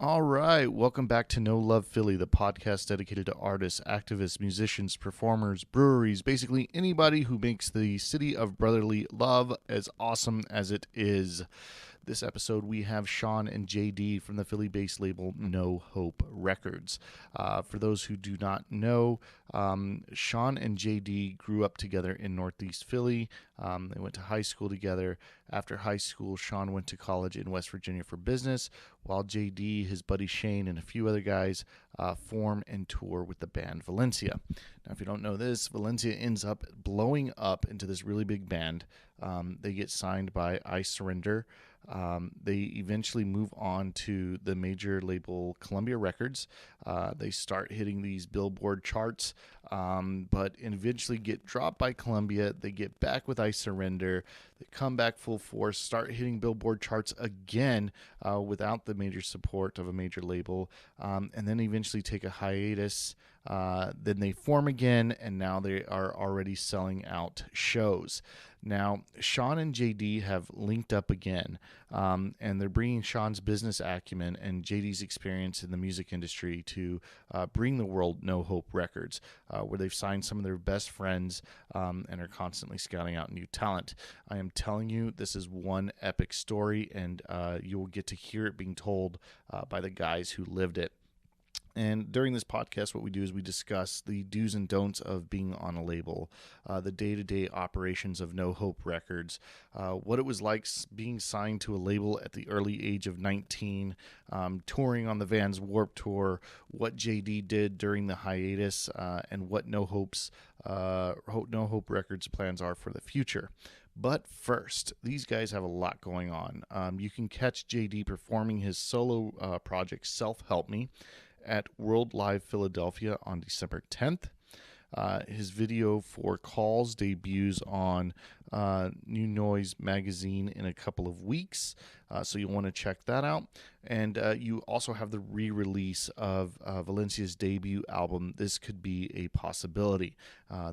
All right, welcome back to No Love Philly, the podcast dedicated to artists, activists, musicians, performers, breweries, basically anybody who makes the city of brotherly love as awesome as it is. This episode, we have Shawn and JD from the Philly-based label No Hope Records. For those who do not know, Shawn and JD grew up together in Northeast Philly. They went to high school together. After high school, Shawn went to college in West Virginia for business, while JD, his buddy Shane, and a few other guys form and tour with the band Valencia. Now, if you don't know this, Valencia ends up blowing up into this really big band. They get signed by I Surrender. They eventually move on to the major label Columbia Records. They start hitting these Billboard Charts, but eventually get dropped by Columbia. They get back with I Surrender. They come back full force, start hitting Billboard Charts again without the major support of a major label, and then eventually take a hiatus. Then they form again, and now they are already selling out shows. Now, Shawn and JD have linked up again, and they're bringing Shawn's business acumen and JD's experience in the music industry to bring the world No Hope Records, where they've signed some of their best friends and are constantly scouting out new talent. I am telling you, this is one epic story, and you will get to hear it being told by the guys who lived it. And during this podcast, what we do is we discuss the do's and don'ts of being on a label, the day-to-day operations of No Hope Records, what it was like being signed to a label at the early age of 19, touring on the Vans Warped Tour, what JD did during the hiatus, and what No Hope Records' plans are for the future. But first, these guys have a lot going on. You can catch JD performing his solo project, Self-Help Me, at World Live Philadelphia on December 10th. His video for Calls debuts on New Noise magazine in a couple of weeks, so you'll want to check that out. And you also have the re-release of Valencia's debut album, This Could Be a Possibility.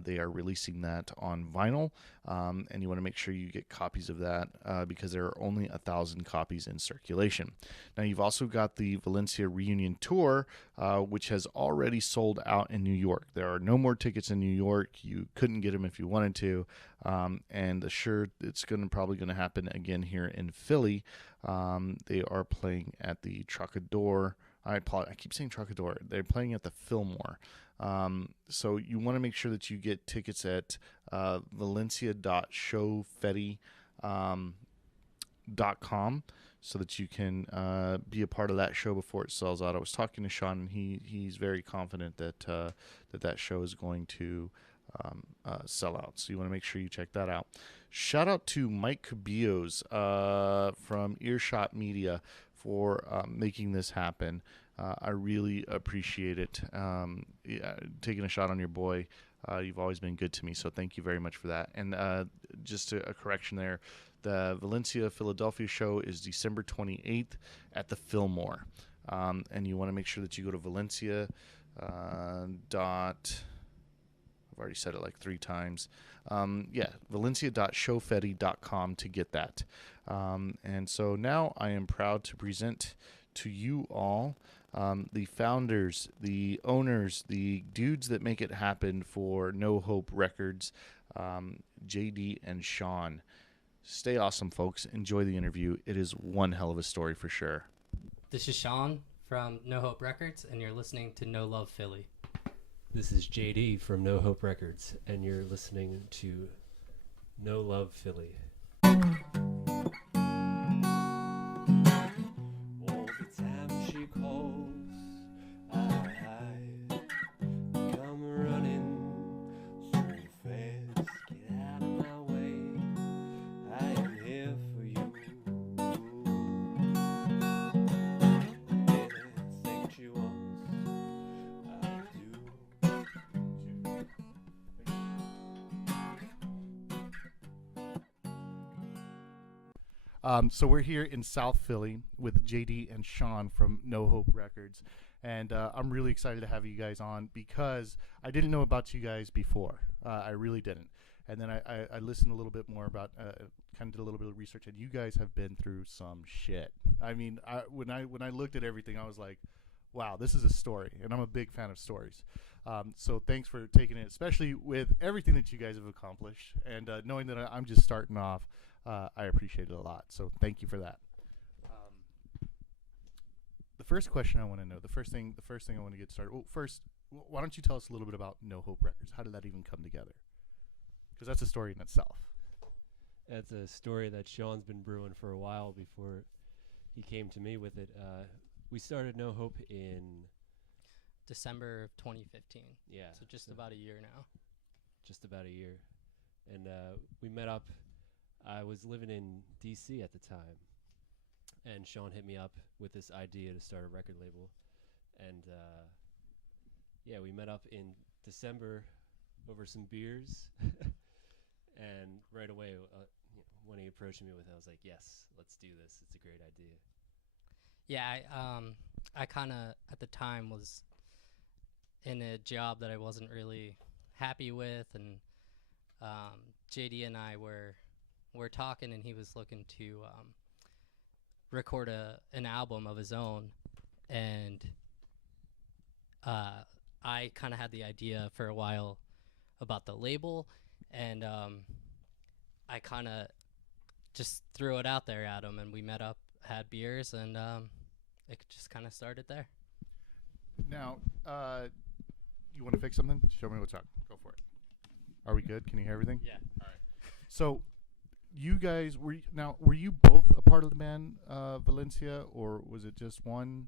They are releasing that on vinyl, and you want to make sure you get copies of that because there are only 1,000 copies in circulation. Now, you've also got the Valencia Reunion Tour, which has already sold out in New York. There are no more tickets in New York. You couldn't get them if you wanted to, and sure, it's probably going to happen again here in Philly. They are playing at the Trocador. I keep saying Trocador. They're playing at the Fillmore. So you want to make sure that you get tickets at valencia.showfetty.com so that you can be a part of that show before it sells out. I was talking to Shawn, and he's very confident that that show is going to sell out. So you want to make sure you check that out. Shout out to Mike Cabillos from Earshot Media for making this happen. I really appreciate it. Taking a shot on your boy. You've always been good to me, so thank you very much for that. And just a correction there, the Valencia Philadelphia show is December 28th at the Fillmore. And you want to make sure that you go to Valencia I've already said it like 3 times. Valencia.showfetty.com to get that. And so now I am proud to present to you all the founders, the owners, the dudes that make it happen for No Hope Records, JD and Shawn. Stay awesome, folks. Enjoy the interview. It is one hell of a story for sure. This is Shawn from No Hope Records, and you're listening to No Love Philly. This is JD from No Hope Records, and you're listening to No Love Philly. All the time she calls, I come running so fast, get out of my way. I am here for you. Anything she wants, I'll do. So we're here in South Philly with JD and Shawn from No Hope Records. And I'm really excited to have you guys on because I didn't know about you guys before. I really didn't. And then I listened a little bit more about, kind of did a little bit of research, and you guys have been through some shit. I mean, when I looked at everything, I was like, wow, this is a story, and I'm a big fan of stories. So thanks for taking it, especially with everything that you guys have accomplished, and knowing that I'm just starting off, I appreciate it a lot. So thank you for that. The first question I want to know, the first thing I want to get started. Well, first, why don't you tell us a little bit about No Hope Records? How did that even come together? Because that's a story in itself. That's a story that Shawn's been brewing for a while before he came to me with it. We started No Hope in December of 2015. Yeah, So just about a year now. just about a year, and we met up. I was living in D.C. at the time, and Shawn hit me up with this idea to start a record label, and yeah, we met up in December over some beers, and right away, when he approached me with it, I was like, yes, let's do this. It's a great idea. Yeah, I kind of at the time was in a job that I wasn't really happy with, and JD and I were talking, and he was looking to record an album of his own, and I kind of had the idea for a while about the label, and I kind of just threw it out there at him, and we met up, had beers, and it just kind of started there. Now, you want to fix something? Show me what's up. Go for it. Are we good? Can you hear everything? Yeah. All right. So, you guys were you both a part of the band Valencia, or was it just one?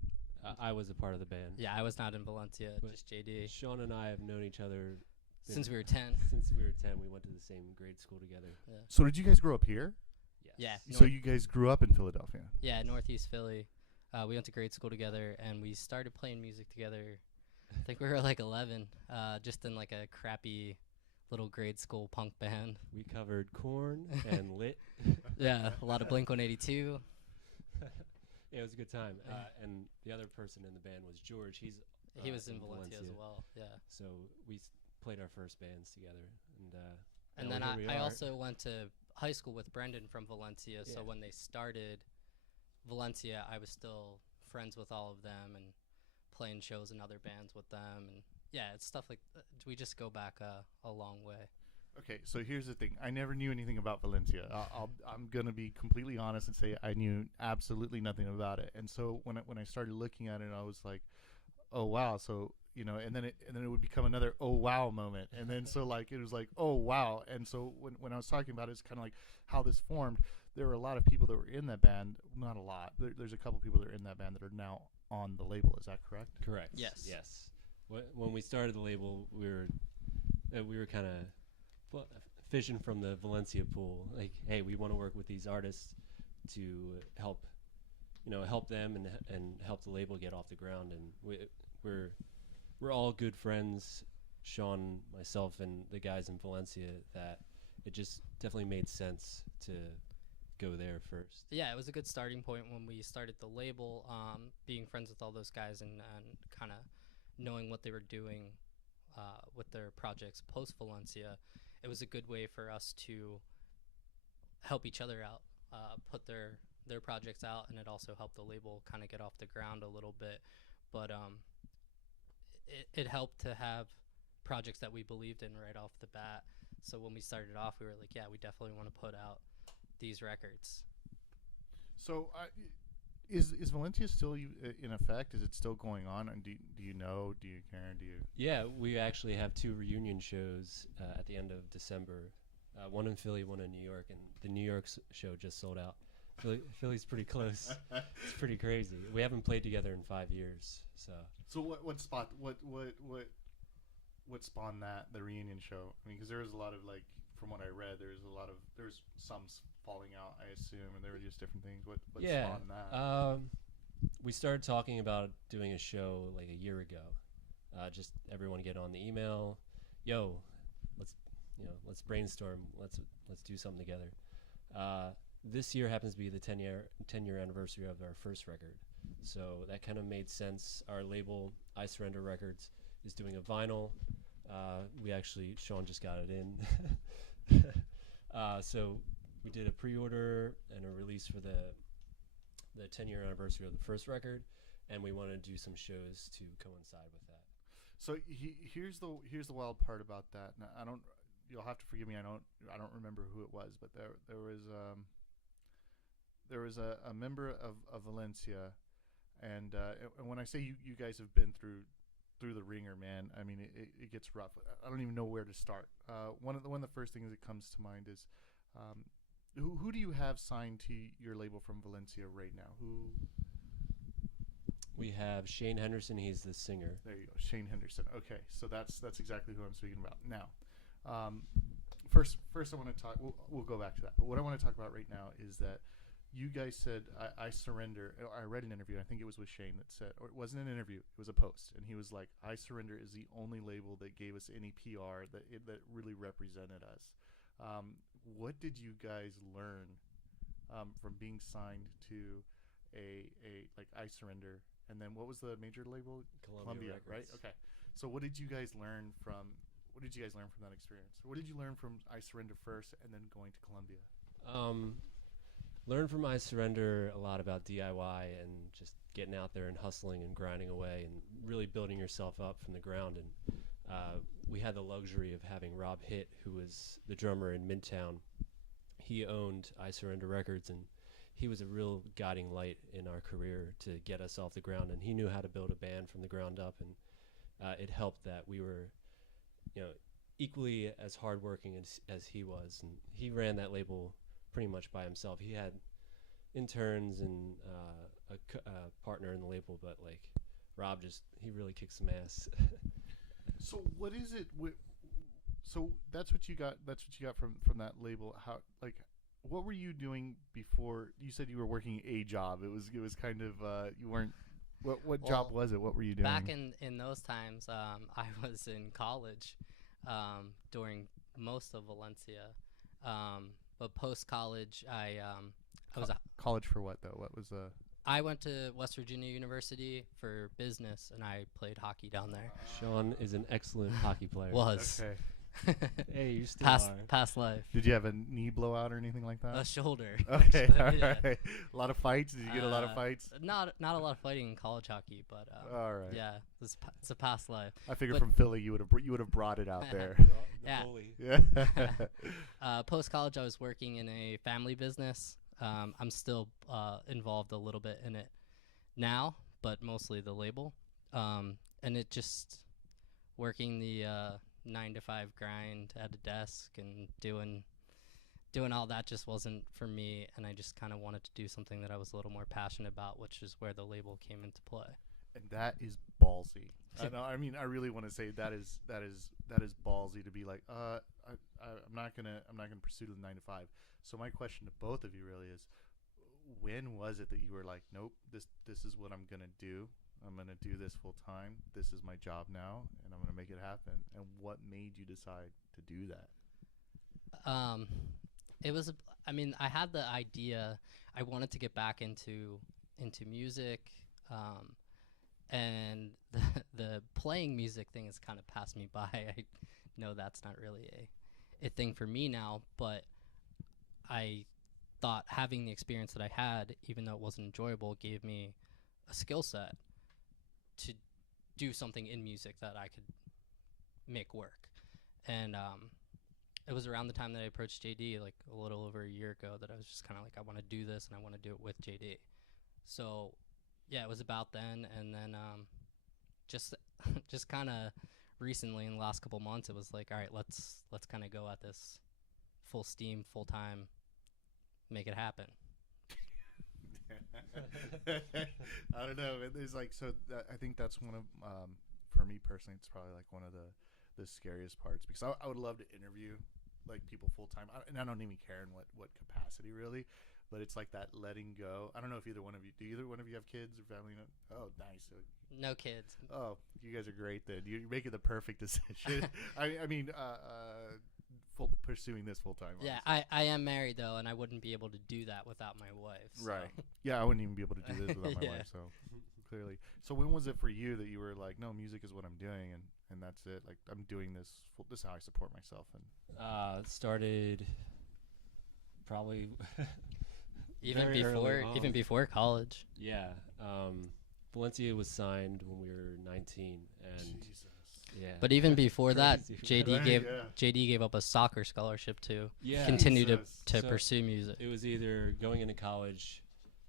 I was a part of the band. Yeah, I was not in Valencia, But just JD. Shawn and I have known each other Since we were 10. Since we were 10. We went to the same grade school together. Yeah. So did you guys grow up here? Yes. Yeah. So you guys grew up in Philadelphia. Yeah, Northeast Philly. We went to grade school together, and we started playing music together. I think we were like 11, just in like a crappy little grade school punk band. We covered Korn and Lit. Yeah, a lot of Blink-182. Yeah, it was a good time. And the other person in the band was George. He's He was in Valencia as well. Yeah. So we played our first bands together, And then I also went to high school with Brendan from Valencia. So when they started Valencia, I was still friends with all of them and playing shows in other bands with them. And yeah, it's stuff like we just go back a long way. Okay, so here's the thing. I never knew anything about Valencia. I'm gonna be completely honest and say I knew absolutely nothing about it. And so when I started looking at it, I was like, oh wow. So and then it would become another oh wow moment. And then so like it was like oh wow. And so when I was talking about it, it's kind of like how this formed. There were a lot of people that were in that band. Not a lot. There's a couple people that are in that band that are now on the label. Is that correct? Correct. Yes. Yes. When we started the label, we were kind of fishing from the Valencia pool. Like, hey, we want to work with these artists to help them and help the label get off the ground. And we're all good friends, Shawn, myself, and the guys in Valencia. That it just definitely made sense to go there first. Yeah, it was a good starting point when we started the label, being friends with all those guys and kind of knowing what they were doing with their projects post Valencia. It was a good way for us to help each other out, put their projects out, and it also helped the label kind of get off the ground a little bit. But it helped to have projects that we believed in right off the bat. So when we started off, we were like, yeah, we definitely want to put out these records. So is Valencia still in effect? Is it still going on? And do you know? Do you care? Do you? Yeah, we actually have 2 reunion shows at the end of December. One in Philly, one in New York, and the New York show just sold out. Philly's pretty close. It's pretty crazy. We haven't played together in 5 years, so. So what spawned the reunion show? I mean, because there was a lot of like, from what I read, there's some falling out, I assume, and there were just different things. What spawned that? We started talking about doing a show like a year ago. Just everyone get on the email. Yo, let's brainstorm. Let's do something together. This year happens to be the 10-year anniversary of our first record, so that kind of made sense. Our label, I Surrender Records, is doing a vinyl. We actually, Shawn just got it in So we did a pre-order and a release for the 10-year anniversary of the first record, and we wanted to do some shows to coincide with that. So here's the wild part about that. Now, I don't. You'll have to forgive me. I don't remember who it was, but there was a member of Valencia, and when I say you guys have been through the ringer, man, I mean it gets rough. I don't even know where to start. One of the first things that comes to mind is, who do you have signed to your label from Valencia right now? Who? We have Shane Henderson. He's the singer. There you go, Shane Henderson. Okay, so that's exactly who I'm speaking about now. First I want to talk. We'll go back to that. But what I want to talk about right now is that you guys said I surrender. I read an interview. I think it was with Shane that said, or it wasn't an interview. It was a post, and he was like, "I Surrender is the only label that gave us any PR that really represented us." What did you guys learn from being signed to a like I Surrender? And then what was the major label? Columbia right? Records. Okay. So what did you guys learn from that experience? What did you learn from I Surrender first and then going to Columbia? Learn from I Surrender a lot about DIY and just getting out there and hustling and grinding away and really building yourself up from the ground. And we had the luxury of having Rob Hitt, who was the drummer in Midtown. He owned I Surrender Records, and he was a real guiding light in our career to get us off the ground. And he knew how to build a band from the ground up, and it helped that we were, equally as hardworking as he was. And he ran that label pretty much by himself. He had interns and a partner in the label, but like Rob he really kicks some ass. So what is it? So that's what you got. That's what you got from that label. How what were you doing before? You said you were working a job. It was kind of you weren't. What job was it? What were you doing? Back in those times, I was in college during most of Valencia. But post college, I was college for what though? What was the? I went to West Virginia University for business, and I played hockey down there. Sean is an excellent hockey player. Was. Okay. Hey, you still past life. Did you have a knee blowout or anything like that? A shoulder. Okay, all Yeah. right. A lot of fights. Did you get a lot of fights? Not a lot of fighting in college hockey, but all right. yeah, it's a past life. I figured But- from Philly you would have brought it out there. Yeah. Bully. Yeah. Post college, I was working in a family business. I'm still involved a little bit in it now, but mostly the label. And it just working the 9-to-5 grind at a desk and doing all that just wasn't for me, and I just kind of wanted to do something that I was a little more passionate about, which is where the label came into play. And that is ballsy. I know. I mean, I really want to say that is ballsy to be like, I'm not gonna pursue the 9-to-5. So my question to both of you really is, when was it that you were like, nope, this is what I'm gonna do. I'm gonna do this full time. This is my job now, and I'm gonna make it happen. And what made you decide to do that? It was. I had the idea. I wanted to get back into music. And the playing music thing has kind of passed me by. I know that's not really a thing for me now, but I thought having the experience that I had, even though it wasn't enjoyable, gave me a skill set to do something in music that I could make work. And it was around the time that I approached JD, like a little over a year ago, that I was just kind of like, I want to do this and I want to do it with JD. So yeah, it was about then, and then just kind of recently in the last couple months, it was like, all right, let's kind of go at this full steam, full time, make it happen. I don't know. It's like, so I think that's one of, for me personally, it's probably like one of the scariest parts, because I would love to interview like people full time, and I don't even care in what capacity really. But it's like that letting go. I don't know if either one of you, do either one of you have kids or family? Oh, nice. No kids. Oh, you guys are great then. You're making the perfect decision. I mean, pursuing this full time. Yeah, I am married though, and I wouldn't be able to do that without my wife. So. Right. Yeah, I wouldn't even be able to do this without my Yeah. wife. So, clearly. So when was it for you that you were like, no, music is what I'm doing, and that's it. Like I'm doing this. This is how I support myself. And Started probably Even very early on. before college. Yeah. Valencia was signed when we were 19, and Jesus. yeah. But even before that, Crazy. JD gave up a soccer scholarship to Yeah. continue Jesus. to So pursue music. It was either going into college.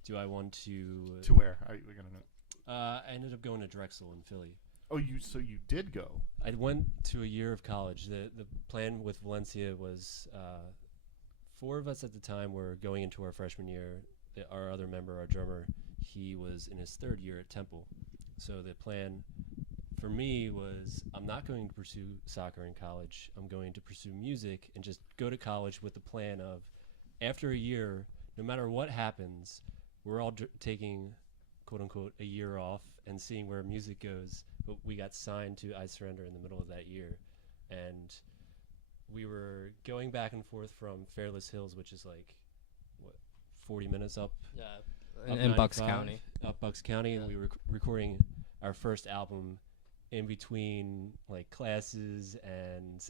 Do I want to? To where? We're gonna know. I ended up going to Drexel in Philly. Oh, you did go. I went to a year of college. The plan with Valencia was 4 of us at the time were going into our freshman year. Our other member, our drummer, he was in his 3rd year at Temple. So the plan for me was I'm not going to pursue soccer in college. I'm going to pursue music and just go to college with the plan of after a year, no matter what happens, we're all taking, quote unquote, a year off and seeing where music goes. But we got signed to I Surrender in the middle of that year. And we were going back and forth from Fairless Hills, which is like, 40 minutes up? Yeah, Up in Bucks 95, County. Up Bucks County, Yeah. and we were recording our first album in between like classes and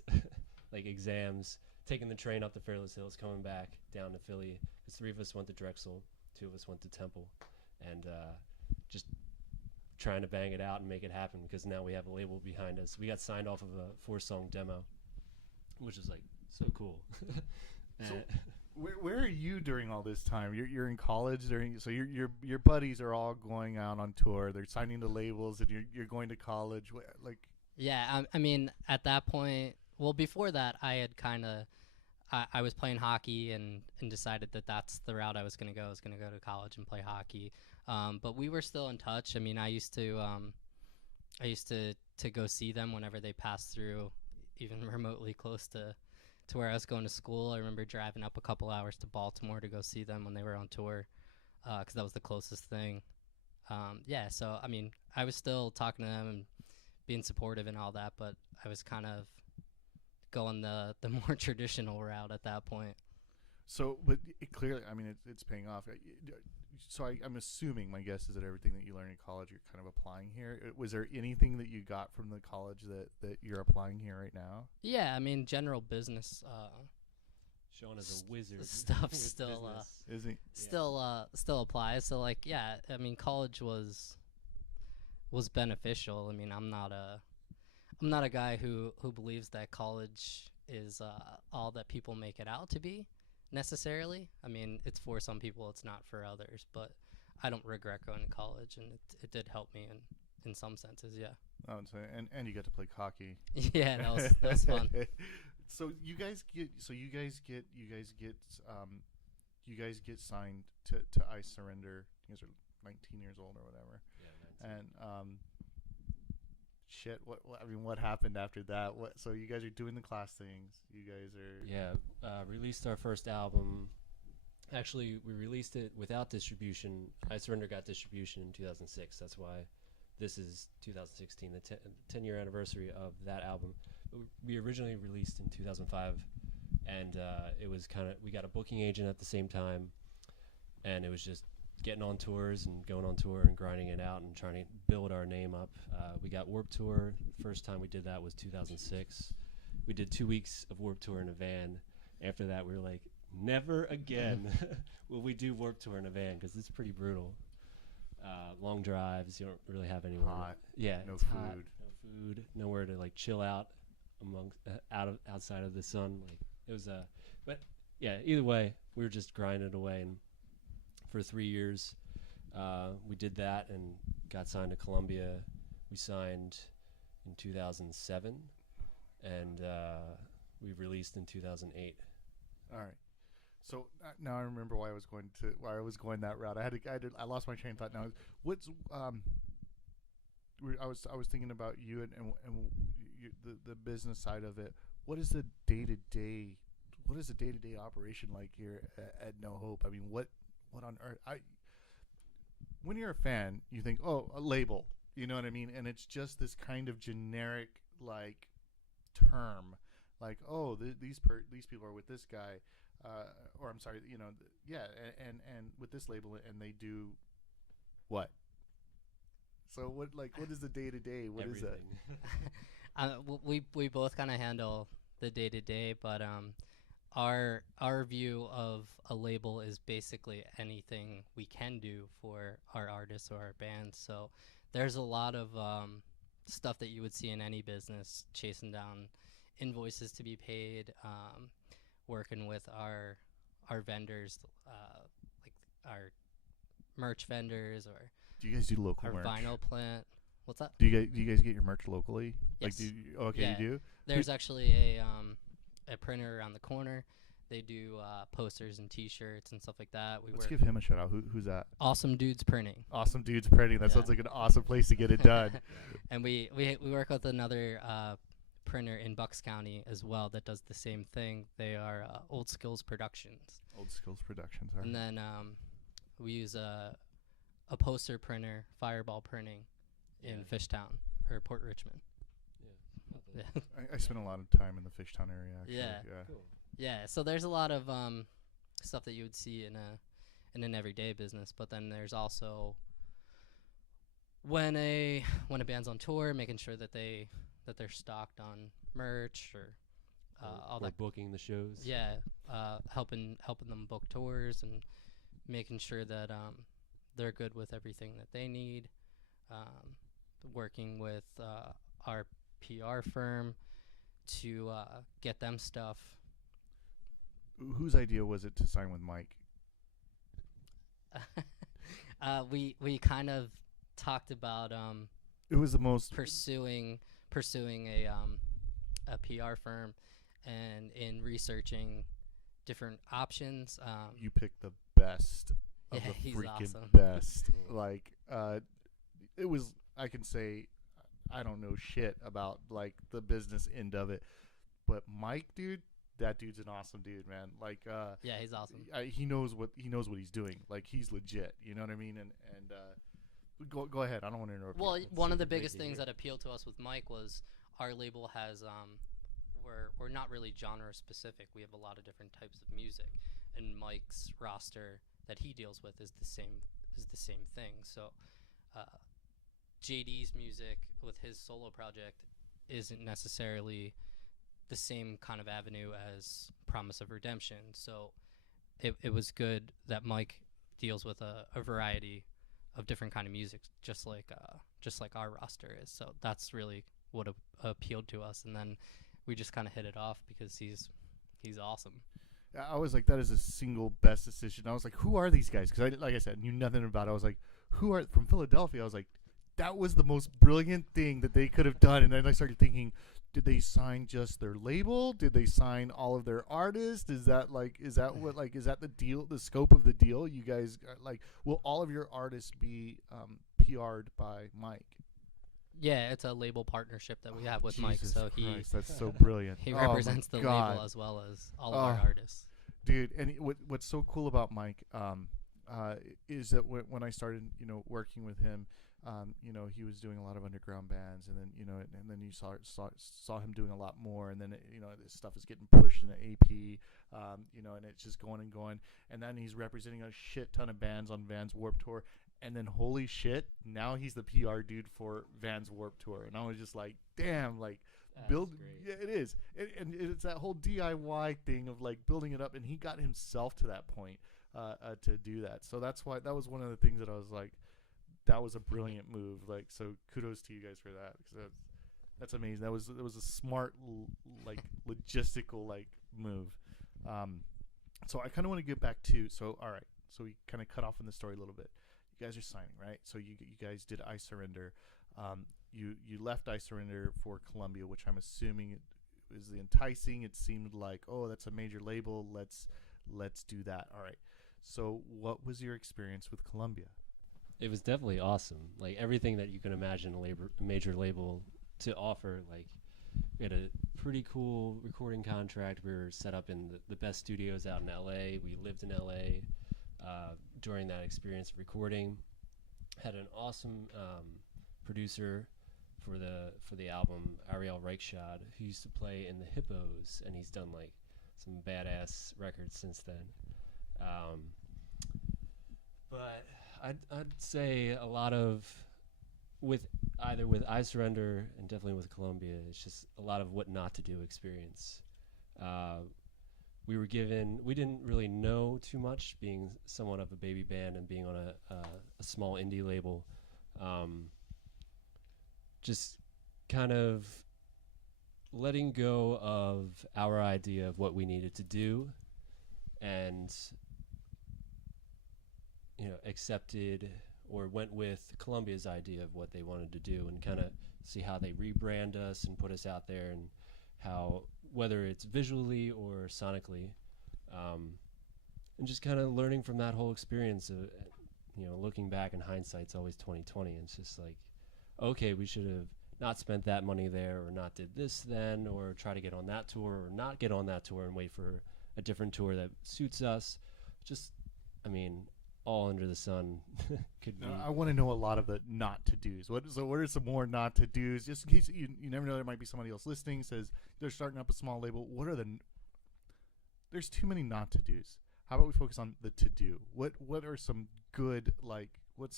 like exams, taking the train up to Fairless Hills, coming back down to Philly. Because 3 of us went to Drexel, 2 of us went to Temple, and just trying to bang it out and make it happen because now we have a label behind us. We got signed off of a 4-song demo, which is like so cool. So where are you during all this time? You're in college during. So your buddies are all going out on tour. They're signing to labels, and you're going to college. Like Yeah, I mean, at that point, well, before that, I had kind of, I was playing hockey and decided that that's the route I was going to go. I was going to go to college and play hockey. But we were still in touch. I mean, I used to go see them whenever they passed through, even remotely close to where I was going to school. I remember driving up a couple hours to Baltimore to go see them when they were on tour, because that was the closest thing. Yeah, so I mean, I was still talking to them and being supportive and all that, but I was kind of going the more traditional route at that point. so, but it clearly, I mean, it's paying off. So I'm assuming, my guess is that everything that you learn in college, you're kind of applying here. Was there anything that you got from the college that you're applying here right now? Yeah, I mean, general business Shawn is a wizard. stuff with still business. Is he? still applies. So like, yeah, I mean, college was beneficial. I mean, I'm not a guy who believes that college is all that people make it out to be necessarily. I mean, it's for some people, it's not for others, but I don't regret going to college, and it did help me in some senses. Yeah. I would say, and you got to play hockey. Yeah, that was fun. So you guys get signed to I Surrender. You guys are 19 years old or whatever. Yeah, 19. And shit, what happened after that? So you guys are doing the class things. You guys are Released our first album. Actually, we released it without distribution. I Surrender got distribution in 2006. That's why this is 2016, the 10-year anniversary of that album. But we originally released in 2005, and it was we got a booking agent at the same time, and it was just getting on tours and going on tour and grinding it out and trying to build our name up. We got Warped Tour. First time we did that was 2006. We did 2 weeks of Warped Tour in a van. After that, we were like, never again will we do Warped Tour in a van, because it's pretty brutal. Long drives, you don't really have anywhere. hot. Yeah, No it's hot, food. no food, nowhere to like chill out outside of the sun. Like it was but yeah, either way, we were just grinding away, and for 3 years, we did that and got signed to Columbia. We signed in 2007, and we released in 2008. All right. So now I remember why I was going that route. I lost my train of thought. Now, what's I was thinking about you and the business side of it. What is the day to day operation like here at No Hope? I mean, what on earth? When you're a fan, you think, oh, a label. You know what I mean? And it's just this kind of generic like term, like, oh, these people are with this guy. Or I'm sorry, and with this label, and they do what? So what is the day to day? What is that? We both kind of handle the day to day, but our view of a label is basically anything we can do for our artists or our bands. So there's a lot of stuff that you would see in any business, chasing down invoices to be paid, working with our vendors, like our merch vendors or Do you guys do local our merch? vinyl plant. What's that? Do you guys get your merch locally? Like, Yes. Okay, Yeah. you do. There's actually a printer around the corner. They do posters and T-shirts and stuff like that. Let's give him a shout out. Who's that? Awesome Dudes Printing. Awesome Dudes Printing. That Yeah. sounds like an awesome place to get it done. And we work with another printer in Bucks County as well that does the same thing. They are Old Skills Productions. Old Skills Productions. All right. And then we use a poster printer, Fireball Printing, in Fishtown or Port Richmond. Yeah. Yeah. I spent a lot of time in the Fishtown area. Actually. Yeah. Cool. Yeah, so there's a lot of stuff that you would see in an everyday business, but then there's also when a band's on tour, making sure that they're stocked on merch or all We're that. booking the shows. Yeah, helping them book tours and making sure that they're good with everything that they need. Working with our PR firm to get them stuff. Whose idea was it to sign with Mike? We kind of talked about It was the most. pursuing a PR firm, and in researching different options. You picked the best of Yeah, the he's freaking awesome. best. Like, it was. I can say, I don't know shit about like the business end of it, but Mike, dude, that dude's an awesome dude, man. Like, Yeah, he's awesome. he knows what he's doing. Like, he's legit. You know what I mean? And go ahead. I don't want to interrupt. Well, you. one of the super great biggest to things hear. that appealed to us with Mike was our label has we're not really genre specific. We have a lot of different types of music, and Mike's roster that he deals with is the same thing. So JD's music with his solo project isn't necessarily the same kind of avenue as Promise of Redemption. So it was good that Mike deals with a variety of different kind of music, just like our roster is. So that's really what appealed to us, and then we just kind of hit it off because he's awesome. I was like, that is the single best decision. I was like, who are these guys? Because like I said, knew nothing about it. I was like, who are from Philadelphia? I was like, that was the most brilliant thing that they could have done. And then I started thinking, did they sign just their label? Did they sign all of their artists? Is that the deal, the scope of the deal? You guys like, will all of your artists be PR'd by Mike? Yeah, it's a label partnership that we have with Mike. Jesus So Christ, that's so brilliant. he Oh my represents the God. label as well as all of our artists. Dude, and what's so cool about Mike is that when I started, working with him, he was doing a lot of underground bands, and then you saw him doing a lot more, and then this stuff is getting pushed into AP, and it's just going and going, and then he's representing a shit ton of bands on Vans Warped Tour, and then holy shit, now he's the PR dude for Vans Warped Tour, and I was just like, damn, like. Build, yeah, it is, and it's that whole DIY thing of like building it up, and he got himself to that point to do that. So that's why that was one of the things that I was like, that was a brilliant move. Like, so kudos to you guys for that, because that's amazing. That was a smart like logistical like move. So I kind of want to get back to all right. So we kind of cut off in the story a little bit. You guys are signing, right? So you guys did I Surrender. You left I Surrender for Columbia, which I'm assuming is the enticing. It seemed like, oh, that's a major label. Let's do that. All right. So what was your experience with Columbia? It was definitely awesome. Like everything that you can imagine a major label to offer. Like we had a pretty cool recording contract. We were set up in the best studios out in LA. We lived in LA during that experience of recording. Had an awesome producer for the album, Ariel Reichschad, who used to play in the Hippos, and he's done like some badass records since then. But I'd say a lot of with either with I Surrender and definitely with Columbia, it's just a lot of what not to do experience. We didn't really know too much, being somewhat of a baby band and being on a small indie label. Just kind of letting go of our idea of what we needed to do, and accepted or went with Columbia's idea of what they wanted to do, and kind of see how they rebrand us and put us out there, and how, whether it's visually or sonically, and just kind of learning from that whole experience of, looking back in hindsight's always 2020. And it's just like, okay, we should have not spent that money there, or not did this then, or try to get on that tour, or not get on that tour and wait for a different tour that suits us. Just, all under the sun could be. I want to know a lot of the not to do's. What are some more not to do's? Just in case you never know, there might be somebody else listening, says they're starting up a small label. There's too many not to do's. How about we focus on the to do? What are some good, what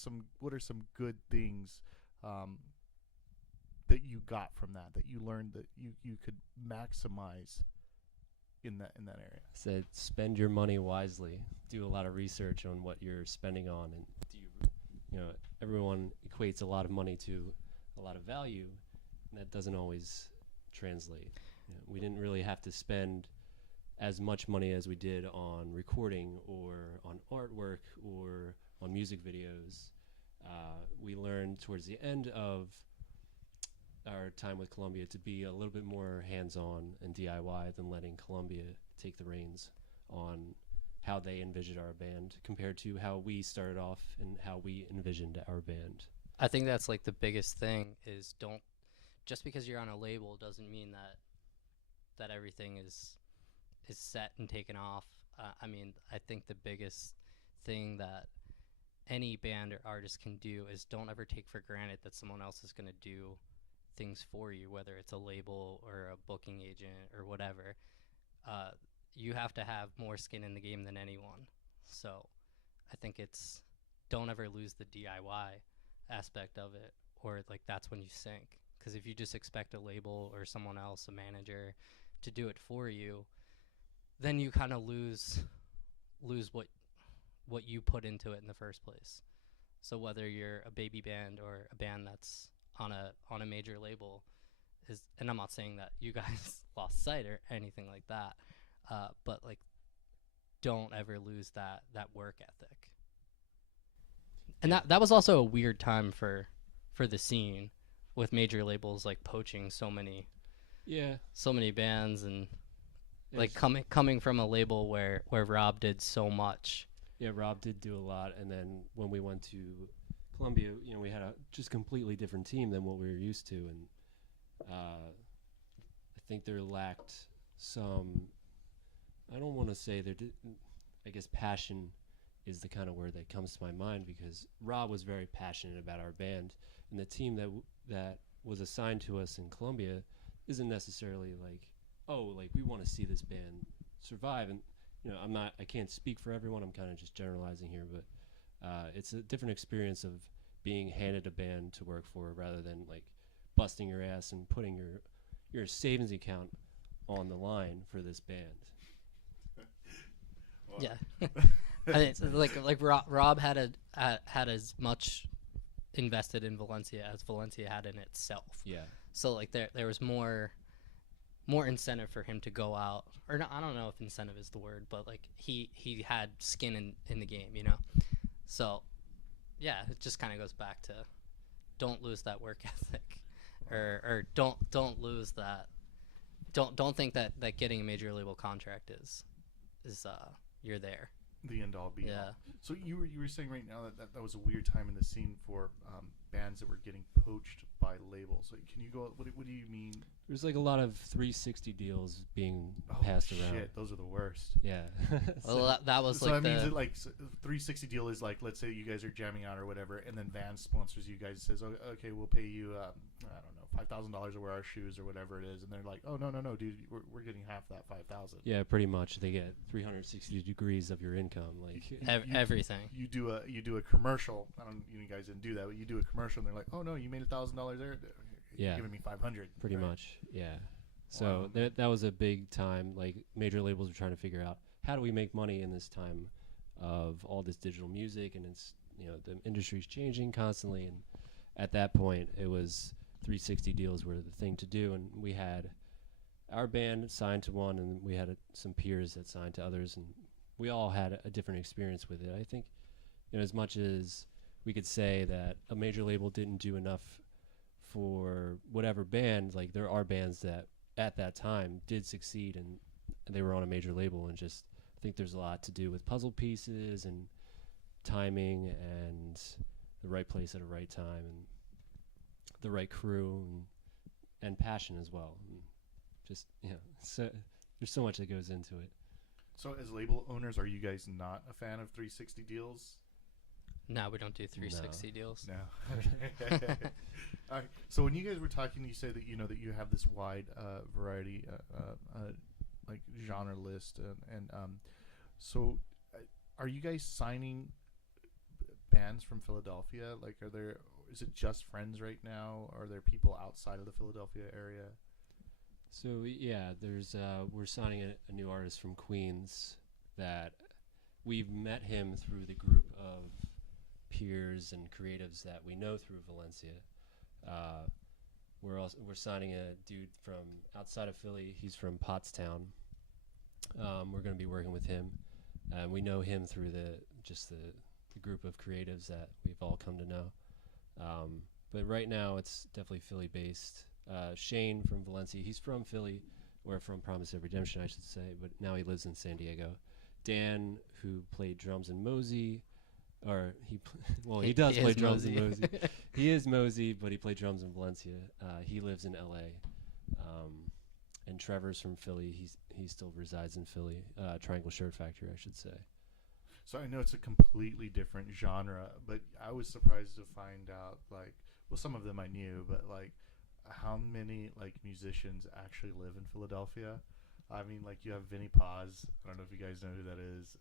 are some good things that you got from that you learned that you could maximize in that area? Said spend your money wisely. Do a lot of research on what you're spending on, and everyone equates a lot of money to a lot of value, and that doesn't always translate. We didn't really have to spend as much money as we did on recording or on artwork or on music videos. We learned towards the end of our time with Columbia to be a little bit more hands-on and DIY than letting Columbia take the reins on how they envisioned our band compared to how we started off and how we envisioned our band. I think that's like the biggest thing is just because you're on a label doesn't mean that everything is set and taken off. I think the biggest thing that any band or artist can do is don't ever take for granted that someone else is going to do things for you, whether it's a label or a booking agent or whatever. You have to have more skin in the game than anyone. So I think it's don't ever lose the DIY aspect of it, or like that's when you sink. Because if you just expect a label or someone else, a manager, to do it for you, then you kind of lose what you put into it in the first place. So whether you're a baby band or a band that's on a major label, and I'm not saying that you guys lost sight or anything like that, but like don't ever lose that work ethic. And that was also a weird time for the scene, with major labels like poaching so many bands, and like coming from a label where Rob did so much. Yeah, Rob did do a lot, and then when we went to Columbia, we had a just completely different team than what we were used to, and I think there lacked some. I don't want to say I guess passion is the kind of word that comes to my mind, because Rob was very passionate about our band, and the team that was assigned to us in Columbia isn't necessarily like, oh, like we want to see this band survive. And I can't speak for everyone. I'm kind of just generalizing here, but it's a different experience of being handed a band to work for, rather than like busting your ass and putting your savings account on the line for this band. Yeah. I think like Rob had as much invested in Valencia as Valencia had in itself. Yeah. So like there was more incentive for him to go out, or no, I don't know if incentive is the word, but like he had skin in the game, So yeah, it just kind of goes back to don't lose that work ethic, or don't lose that. Don't think that getting a major label contract is you're there. The end all be Yeah. all. So you were saying right now that was a weird time in the scene for bands that were getting poached by labels. So can you go? What do you mean? There's like a lot of 360 deals being passed around. Shit, those are the worst. Yeah. Well, that was So like that means that like 360 deal is like, let's say you guys are jamming out or whatever, and then Van sponsors you guys, says, oh, okay, we'll pay you I don't know, $5,000 to wear our shoes or whatever it is, and they're like, oh no, dude, we're getting half that 5,000. Yeah, pretty much. They get 360 degrees of your income. Like Everything. You do a commercial. I don't. You guys didn't do that, but you do a commercial, and they're like, oh no, you made $1,000 there. You're Yeah. giving me 500. pretty right? much. Yeah. So Wow. that was a big time. Like major labels were trying to figure out how do we make money in this time of all this digital music, and it's the industry's changing constantly. And at that point, it was 360 deals were the thing to do, and we had our band signed to one, and we had some peers that signed to others, and we all had a different experience with it. I think as much as we could say that a major label didn't do enough for whatever band, like there are bands that at that time did succeed and they were on a major label, and just I think there's a lot to do with puzzle pieces and timing and the right place at the right time and the right crew and passion as well. And just so there's so much that goes into it. So as label owners, are you guys not a fan of 360 deals? No, we don't do 360 deals. No. All right. So when you guys were talking, you said that that you have this wide variety, like genre list, and so are you guys signing bands from Philadelphia? Like, is it just friends right now? Are there people outside of the Philadelphia area? So yeah, there's we're signing a new artist from Queens that we've met him through the group of peers and creatives that we know through Valencia. We're signing a dude from outside of Philly. He's from Pottstown. We're going to be working with him. We know him through the group of creatives that we've all come to know. But right now it's definitely Philly based. Shane from Valencia, he's from Philly, or from Promise of Redemption, I should say, but now he lives in San Diego. Dan, who played drums in Mosey, or he does play drums in Mosey. He is Mosey, but he played drums in Valencia. He lives in LA. And Trevor's from Philly. He still resides in Philly. Triangle Shirt Factory, I should say. So I know it's a completely different genre, but I was surprised to find out, like, well, some of them I knew, but like, how many like musicians actually live in Philadelphia? I mean, like, you have Vinnie Paz. I don't know if you guys know who that is.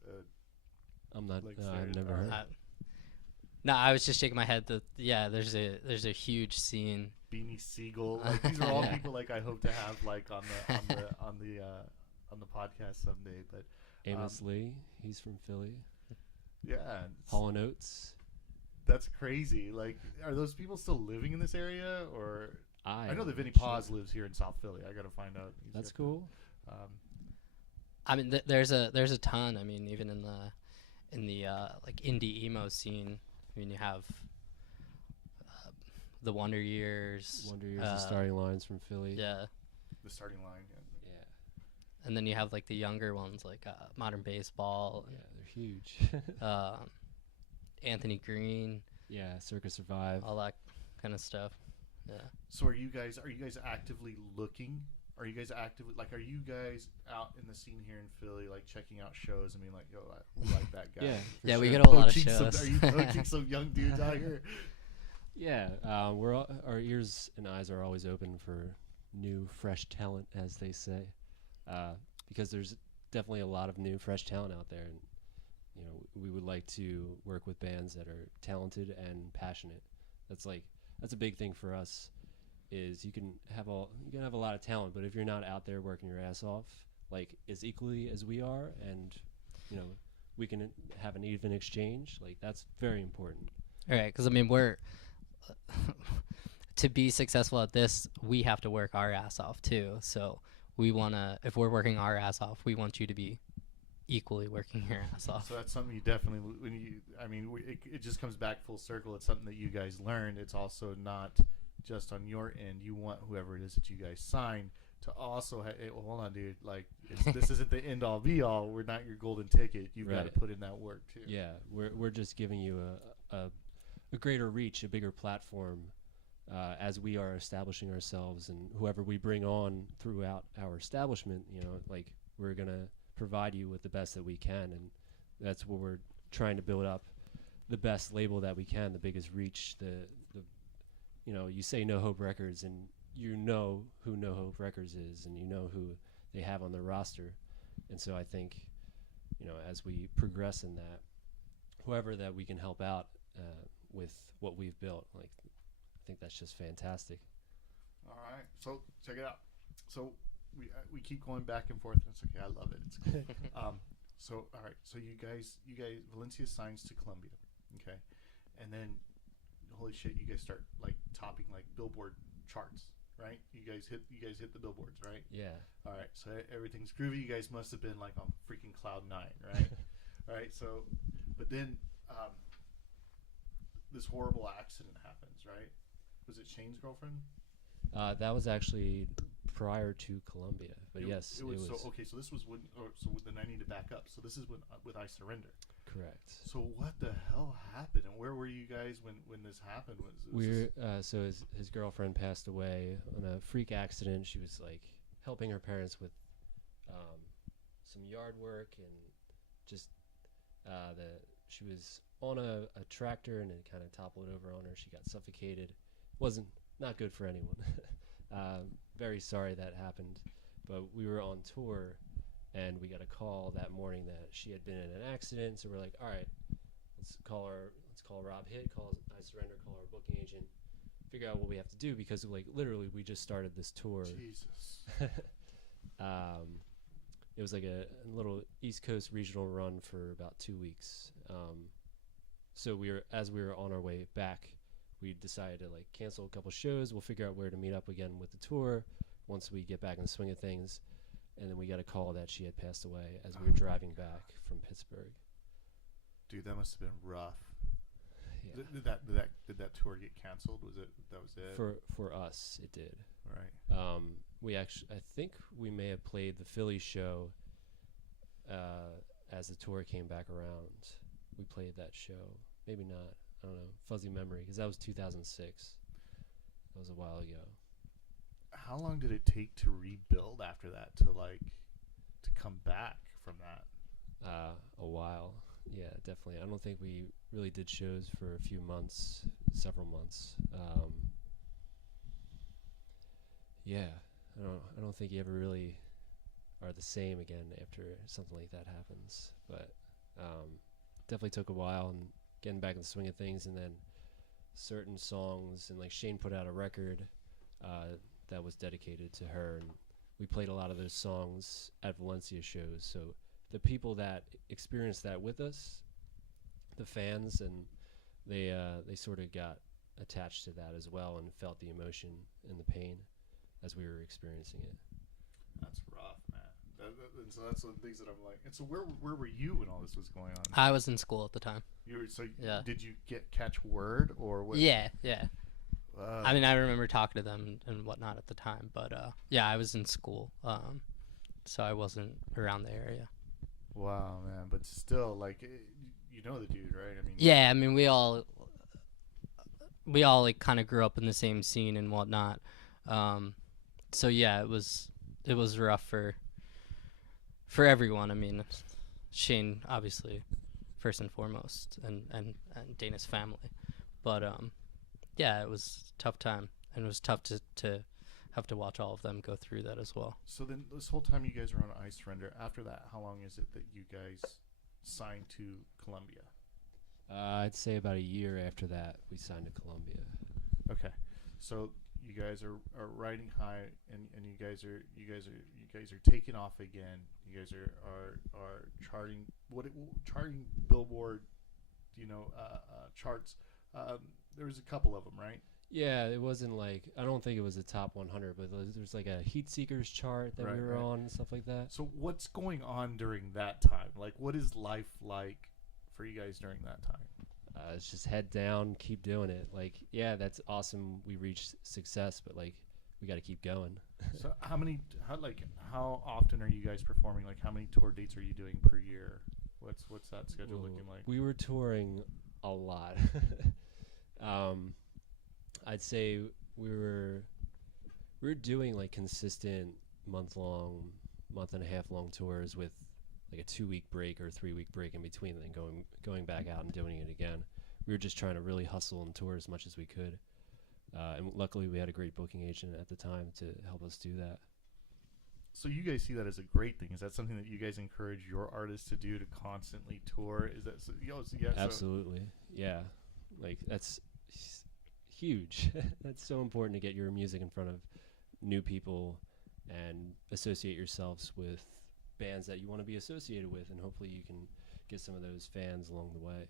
I'm not. Like, I've never heard. No, I was just shaking my head. There's a huge scene. Beanie Siegel. Like, these are all people like I hope to have like on the podcast someday. But Amos Lee, he's from Philly. yeah, Hall & Oates. that's crazy. Like, are those people still living in this area, or I know that Vinnie sure. Paz lives here in South Philly. I gotta find out. He's That's here. cool. I mean, there's a ton. I mean, even in the like indie emo scene. I mean, you have the Wonder Years. Wonder Years, the starting lines from Philly. Yeah, The starting line. Yeah. Yeah. and then you have like the younger ones like Modern Baseball. Yeah, they're huge. Anthony Green. Yeah, Circus Survive. All that kind of stuff. Yeah. So are you guys actively looking? Are you guys out in the scene here in Philly, like checking out shows and being like, yo, we like that guy? Yeah, for Yeah, we sure. get a lot of Poaching shows. Are you poaching some young dudes out here? Yeah, our ears and eyes are always open for new, fresh talent, as they say, because there's definitely a lot of new, fresh talent out there, and we would like to work with bands that are talented and passionate. That's a big thing for us. Is you can have a lot of talent, but if you're not out there working your ass off, like as equally as we are, and we can have an even exchange, like that's very important. All right, because I mean, we're to be successful at this, we have to work our ass off too. So we wanna, if we're working our ass off, we want you to be equally working your ass off. So that's something you definitely, it just comes back full circle. It's something that you guys learned. It's also not just on your end. You want whoever it is that you guys sign to also hey, well, hold on, dude, like this isn't the end all be all. We're not your golden ticket. You've got Right. to put in that work too. Yeah, we're just giving you a greater reach, a bigger platform, as we are establishing ourselves, and whoever we bring on throughout our establishment, like we're gonna provide you with the best that we can, and that's what we're trying to build up, the best label that we can, the biggest reach, you say No Hope Records, and you know who No Hope Records is, and you know who they have on their roster. And so I think, as we progress in that, whoever that we can help out with what we've built, like, I think that's just fantastic. All right, so check it out. So we keep going back and forth. It's okay. I love it. It's cool. So all right. So you guys, Valencia signs to Columbia, okay, and then holy shit, you guys start like topping like Billboard Charts, right? You guys hit the billboards, right? Yeah. All right. So everything's groovy. You guys must have been like on freaking cloud nine, right? All right. So, but then this horrible accident happens, right? Was it Shane's girlfriend? That was actually prior to Columbia, but yes, it was. So okay, so this was when. So then I need to back up. So this is when with I Surrender. Correct. So what the hell happened, and where were you guys when this happened? So his girlfriend passed away in a freak accident. She was like helping her parents with some yard work, and just she was on a tractor, and it kind of toppled over on her. She got suffocated. Wasn't not good for anyone. Very sorry that happened, but we were on tour, and we got a call that morning that she had been in an accident. So we're like, all right, let's call Rob Hitt, call I Surrender, call our booking agent, figure out what we have to do, because like literally we just started this tour. Jesus. It was like a little East Coast regional run for about 2 weeks. So as we were on our way back, we decided to like cancel a couple shows. We'll figure out where to meet up again with the tour once we get back in the swing of things. And then we got a call that she had passed away as we were driving back from Pittsburgh. Dude, that must have been rough. Yeah. Did that tour get canceled? That was it? For us, it did. Right. I think we may have played the Philly show as the tour came back around. We played that show. Maybe not. I don't know. Fuzzy memory, because that was 2006. That was a while ago. How long did it take to rebuild after that to come back from that? A while. Yeah, definitely. I don't think we really did shows for a few months, several months. Yeah, I don't think you ever really are the same again after something like that happens. But definitely took a while, and getting back in the swing of things, and then certain songs, and like Shane put out a record that was dedicated to her, and we played a lot of those songs at Valencia shows. So the people that experienced that with us, the fans, and they sort of got attached to that as well, and felt the emotion and the pain as we were experiencing it. That's rough, man. And so that's the things that I'm like. And so where were you when all this was going on? I was in school at the time. Yeah. Did you catch word or what? Yeah. I mean, I remember talking to them and whatnot at the time, but yeah, I was in school, so I wasn't around the area. Wow, man! But still, like, you know the dude, right? I mean, yeah. I mean, we all like kind of grew up in the same scene and whatnot. So yeah, it was rough for everyone. I mean, Shane obviously first and foremost, and Dana's family, but yeah, it was a tough time, and it was tough to have to watch all of them go through that as well. So then this whole time you guys were on I Surrender. After that, how long is it that you guys signed to Columbia? I'd say about a year after that we signed to Columbia. Okay, so you guys are riding high, and you guys are taking off again. You guys are charting charting Billboard, charts. There was a couple of them, right? Yeah, it wasn't like, I don't think it was the top 100, but there's like a Heat Seekers chart that we were on and stuff like that. So what's going on during that time? Like, what is life like for you guys during that time? It's just head down, keep doing it. Like, yeah, that's awesome. We reached success, but like, we got to keep going. So how often are you guys performing? Like, how many tour dates are you doing per year? What's that schedule looking like? We were touring a lot. I'd say we were doing like consistent month and a half long tours with like a 2-week break or a 3-week break in between, and then going back out and doing it again. We were just trying to really hustle and tour as much as we could, And luckily we had a great booking agent at the time to help us do that. So you guys see that as a great thing? Is that something that you guys encourage your artists to do, to constantly tour? Is that Absolutely. Yeah. Like that's huge. That's so important to get your music in front of new people and associate yourselves with bands that you want to be associated with, and hopefully you can get some of those fans along the way.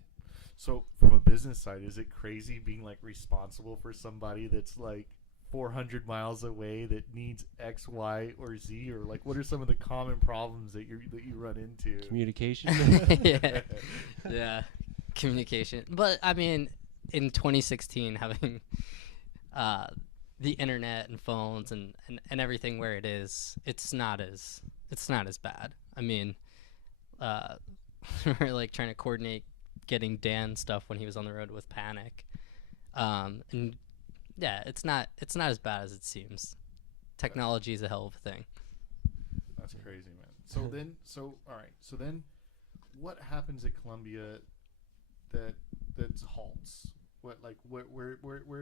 So from a business side, is it crazy being like responsible for somebody that's like 400 miles away that needs X, Y, or Z? Or like, what are some of the common problems that you run into? Communication. Yeah, communication. But I mean, in 2016, having the internet and phones and everything where it is, it's not as bad. I mean, we're like trying to coordinate getting Dan stuff when he was on the road with Panic, and yeah, it's not as bad as it seems. Technology is a hell of a thing. That's crazy, man. All right. So then, what happens at Columbia that's halts? Where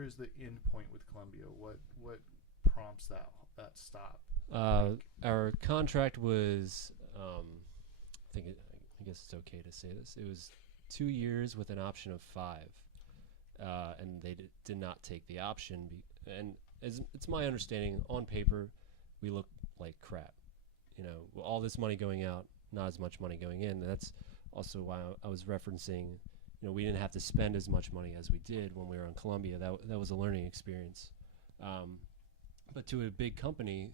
is the end point with Columbia? What prompts that stop? Our contract was, I guess it's okay to say this. It was 2 years with an option of 5, and they did not take the option. And as it's my understanding, on paper, we look like crap. You know, all this money going out, not as much money going in. That's also why I was referencing. You know, we didn't have to spend as much money as we did when we were in Columbia. That was a learning experience. But to a big company,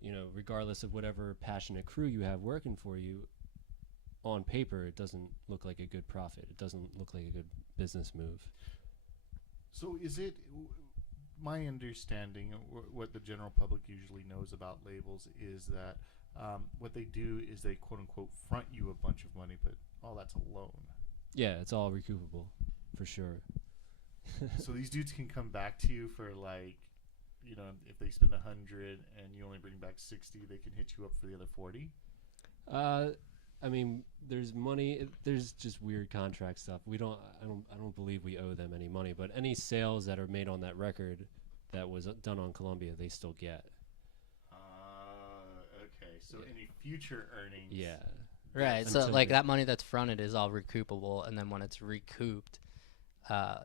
you know, regardless of whatever passionate crew you have working for you, on paper, it doesn't look like a good profit. It doesn't look like a good business move. So is it my understanding, what the general public usually knows about labels, is that what they do is they quote-unquote front you a bunch of money, but all that's a loan. Yeah, it's all recoupable, for sure. So these dudes can come back to you for like, you know, if they spend 100 and you only bring back 60, they can hit you up for the other 40. I mean, there's money. There's just weird contract stuff. I don't believe we owe them any money. But any sales that are made on that record that was done on Columbia, they still get. Okay. So any future earnings. Yeah. Right. So like that money that's fronted is all recoupable, and then when it's recouped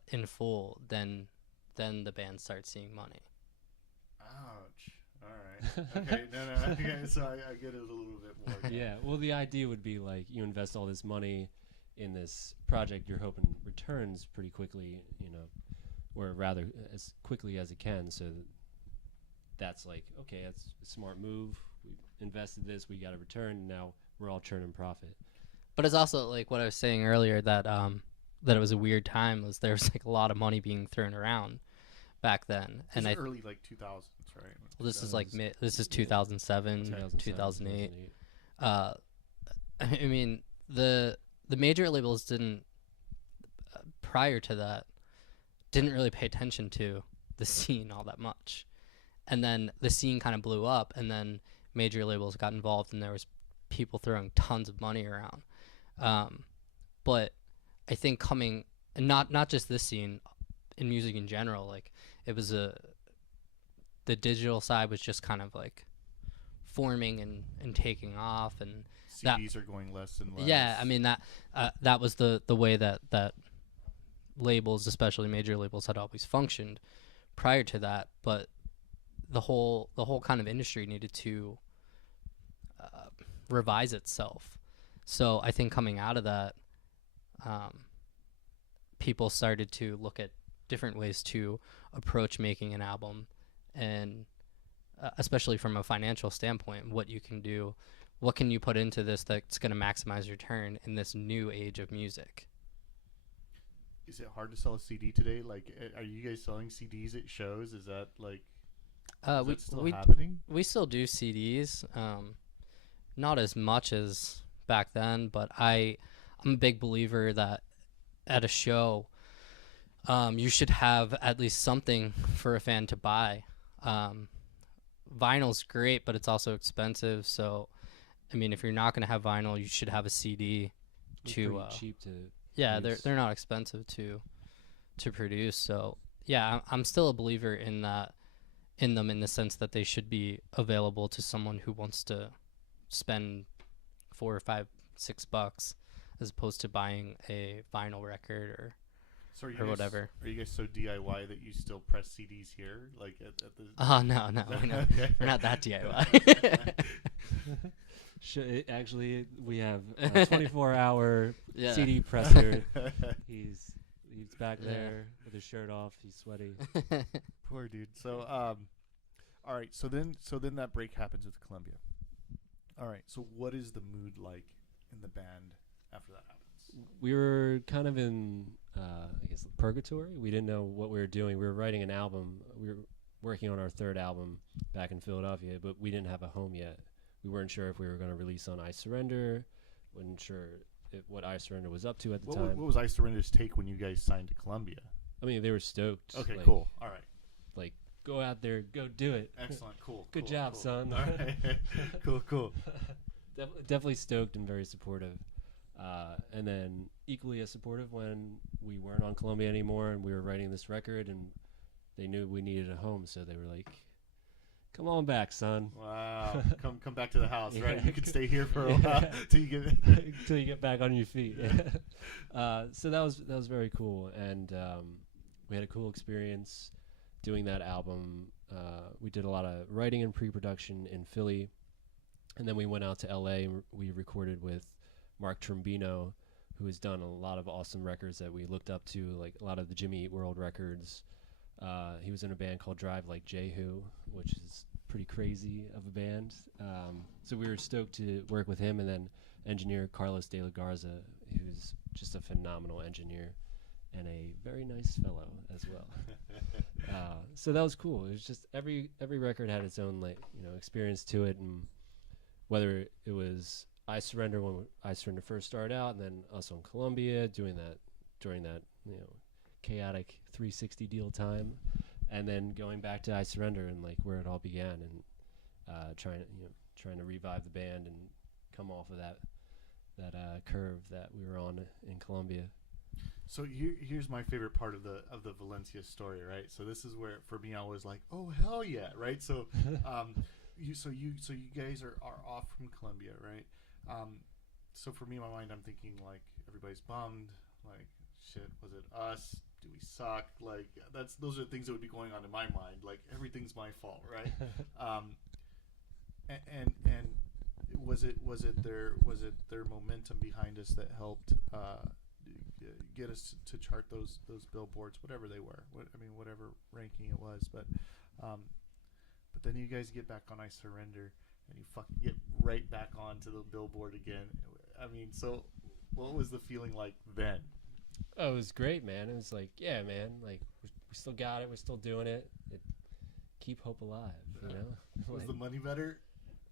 in full, then the band starts seeing money. Ouch. All right. Okay. No. Okay. So I get it a little bit more. Yeah. Well, the idea would be like you invest all this money in this project, you're hoping returns pretty quickly, you know, or rather as quickly as it can. So that's like, okay, that's a smart move. We invested this, we got a return. Now we're all churning profit. But it's also like what I was saying earlier that that it was a weird time. Was there was like a lot of money being thrown around back then, and early like 2000s, right? Well, this is like this is 2007, 2008. I mean the major labels didn't prior to that didn't really pay attention to the scene all that much, and then the scene kind of blew up, and then major labels got involved, and there was people throwing tons of money around. But I think coming, and not just this scene, in music in general, like it was the digital side was just kind of like forming and taking off, and CDs are going less and less. Yeah, I mean that was the way that labels, especially major labels, had always functioned prior to that. But the whole kind of industry needed to revise itself. So I think coming out of that, people started to look at different ways to approach making an album, and especially from a financial standpoint, what you can do, what can you put into this that's going to maximize return in this new age of music. Is it hard to sell a CD today? Like, are you guys selling CDs at shows? Is that like is that still happening? We still do CDs, not as much as back then, but I'm a big believer that at a show, you should have at least something for a fan to buy. Vinyl's great, but it's also expensive. So, I mean, if you're not going to have vinyl, you should have a CD. It's pretty cheap to yeah, produce. they're not expensive to produce. So I'm still a believer in that, in them, in the sense that they should be available to someone who wants to spend $4 or $5, $6, as opposed to buying a vinyl record or So are you or guys, whatever. Are you guys so DIY that you still press CDs here, like at the? Oh no, we're not that DIY. Actually, we have a 24-hour Yeah. CD presser. He's back there with his shirt off. He's sweaty. Poor dude. So all right. So then that break happens with Columbia. All right. So what is the mood like in the band after that happens? We were kind of in, I guess, purgatory. We didn't know what we were doing. We were writing an album. We were working on our third album back in Philadelphia, but we didn't have a home yet. We weren't sure if we were going to release on I Surrender. Wasn't sure what I Surrender was up to at the time. What was I Surrender's take when you guys signed to Columbia? I mean, they were stoked. Okay, like, cool. All right. Like, go out there, go do it. Excellent. Cool. Good cool, job, cool. son. All right. Cool. Definitely stoked and very supportive. And then equally as supportive when we weren't on Columbia anymore and we were writing this record, and they knew we needed a home, so they were like, "Come on back, son." Wow. Come back to the house, Yeah. right? You can stay here for a while till you get Till you get back on your feet. So that was very cool, and we had a cool experience doing that album. We did a lot of writing and pre-production in Philly, and then we went out to LA and we recorded with Mark Trombino, who has done a lot of awesome records that we looked up to, like a lot of the Jimmy Eat World records. He was in a band called Drive Like Jehu, which is pretty crazy of a band. So we were stoked to work with him, and then engineer Carlos de la Garza, who's just a phenomenal engineer and a very nice fellow as well. So that was cool. It was just every record had its own experience to it, and whether it was I Surrender when I Surrender first started out, and then us on Columbia doing that during that chaotic 360 deal time, and then going back to I Surrender and like where it all began, and trying to revive the band and come off of that curve that we were on in Columbia. So here's my favorite part of the Valencia story, right? So this is where for me I was like, oh hell yeah, right? So you guys are off from Columbia, right? So for me in my mind I'm thinking like everybody's bummed, like shit, was it us? Do we suck? Like those are things that would be going on in my mind. Like everything's my fault, right? And was it their momentum behind us that helped get us to chart those billboards, whatever they were. Whatever ranking it was, but then you guys get back on I Surrender and you fucking get right back onto the Billboard again. So what was the feeling like then? Oh, it was great, man. It was like, yeah, man, like we still got it. We're still doing it. Keep hope alive, Was the money better?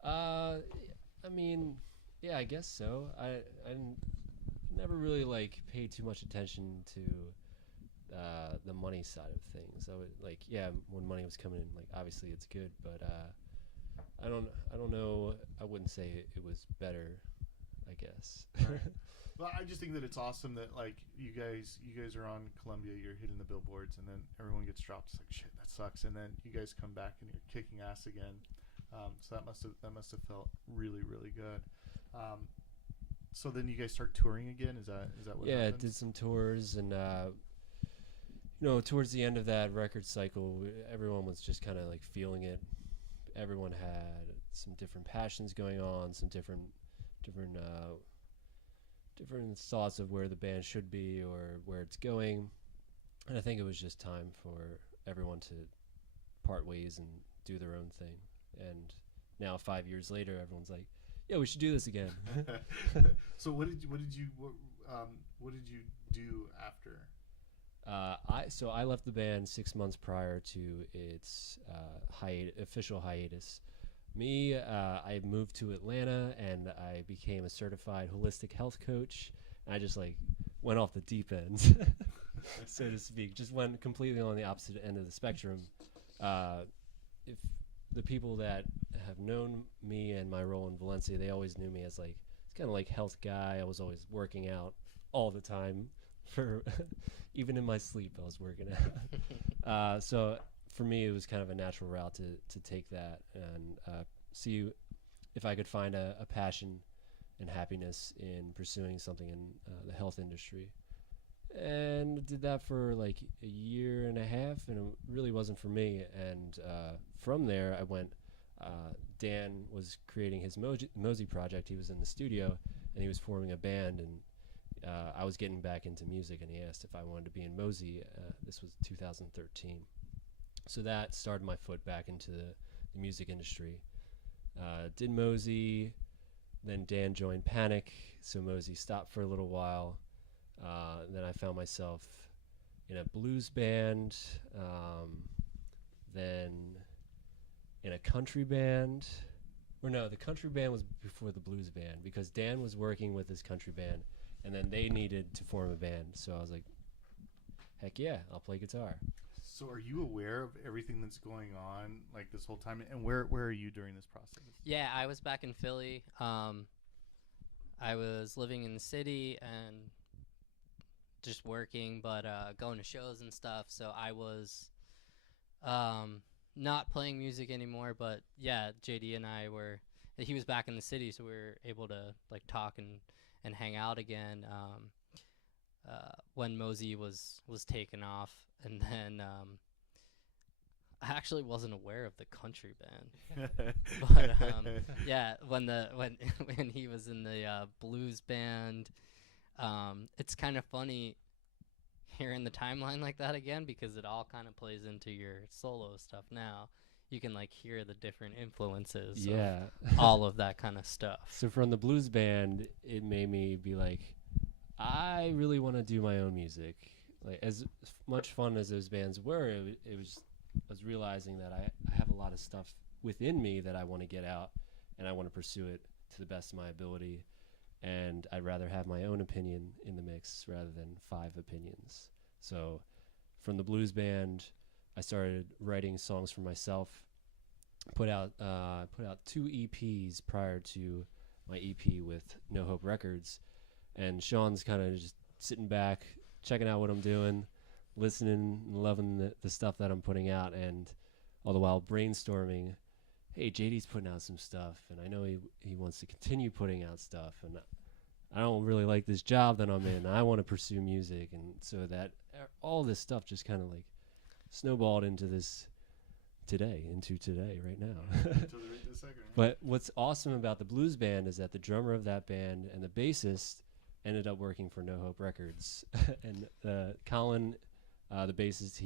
Yeah, I guess so. I never really like paid too much attention to the money side of things. I would when money was coming in, like obviously it's good, but I don't know. I wouldn't say it was better, I guess. Right. Well, I just think that it's awesome that like you guys are on Columbia, you're hitting the billboards, and then everyone gets dropped. It's like shit, that sucks. And then you guys come back and you're kicking ass again. So that must have felt really really good. So then you guys start touring again. Is that what? Yeah, happened? did some tours, and towards the end of that record cycle, everyone was just kind of like feeling it. Everyone had some different passions going on, some different thoughts of where the band should be or where it's going, and I think it was just time for everyone to part ways and do their own thing. And now 5 years later, everyone's like, yeah, we should do this again. So what did you do after? I left the band 6 months prior to its official hiatus. I moved to Atlanta and I became a certified holistic health coach. And I just like went off the deep end, so to speak. Just went completely on the opposite end of the spectrum. If the people that have known me and my role in Valencia, they always knew me as like it's kind of like health guy. I was always working out all the time. For even in my sleep, I was working So for me, it was kind of a natural route to take that and see if I could find a passion and happiness in pursuing something in the health industry. And did that for like a year and a half, and it really wasn't for me. And from there, I went. Dan was creating his Mosey project. He was in the studio, and he was forming a band. And I was getting back into music, and he asked if I wanted to be in Mosey. This was 2013. So that started my foot back into the music industry. Did Mosey, then Dan joined Panic, so Mosey stopped for a little while. Then I found myself in a blues band, then in a country band. Or no, the country band was before the blues band because Dan was working with his country band, and then they needed to form a band. So I was like, heck yeah, I'll play guitar. So are you aware of everything that's going on like this whole time? And where are you during this process? Yeah, I was back in Philly. I was living in the city and just working, but going to shows and stuff. So I was not playing music anymore. But yeah, JD and I were. He was back in the city, so we were able to like talk and hang out again. When Mosey was taken off, and then I actually wasn't aware of the country band, but yeah, when when he was in the blues band, it's kind of funny hearing the timeline like that again because it all kind of plays into your solo stuff now. You can like hear the different influences, Yeah. of all of that kind of stuff. So from the blues band, it made me be like, I really want to do my own music. Like as much fun as those bands were, I was realizing that I have a lot of stuff within me that I want to get out, and I want to pursue it to the best of my ability. And I'd rather have my own opinion in the mix rather than 5 opinions. So from the blues band, I started writing songs for myself. Put out 2 EPs prior to my EP with No Hope Records, and Shawn's kind of just sitting back, checking out what I'm doing, listening, and loving the stuff that I'm putting out, and all the while brainstorming. Hey, JD's putting out some stuff, and I know he wants to continue putting out stuff, and I don't really like this job that I'm in. I want to pursue music, and so that all this stuff just kind of like snowballed into today right now. But what's awesome about the blues band is that the drummer of that band and the bassist ended up working for No Hope Records. And Colin, the bassist,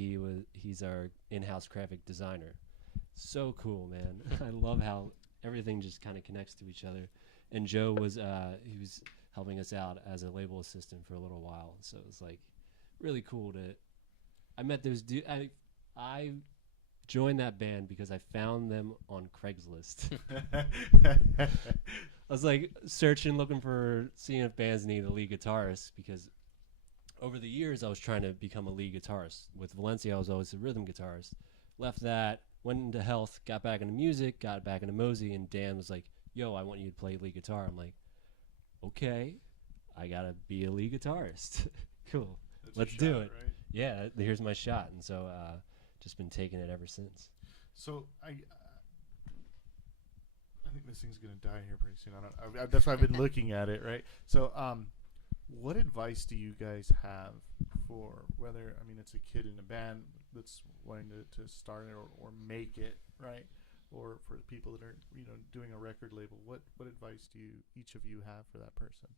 he's our in-house graphic designer. So cool, man. I love how everything just kind of connects to each other. And Joe was he was helping us out as a label assistant for a little while. So it was like really cool to I met those dudes. I joined that band because I found them on Craigslist. I was like searching, seeing if bands need a lead guitarist, because over the years I was trying to become a lead guitarist. With Valencia, I was always a rhythm guitarist. Left that, went into health, got back into music, got back into Mosey, and Dan was like, yo, I want you to play lead guitar. I'm like, okay, I gotta be a lead guitarist. Cool. Let's do it. Right? Yeah, here's my shot. And so just been taking it ever since. So I think this thing's gonna die here pretty soon. That's why I've been looking at it, right? So what advice do you guys have for whether, I mean, it's a kid in a band that's wanting to start it or make it, right? Or for people that are, doing a record label, what advice do each of you have for that person?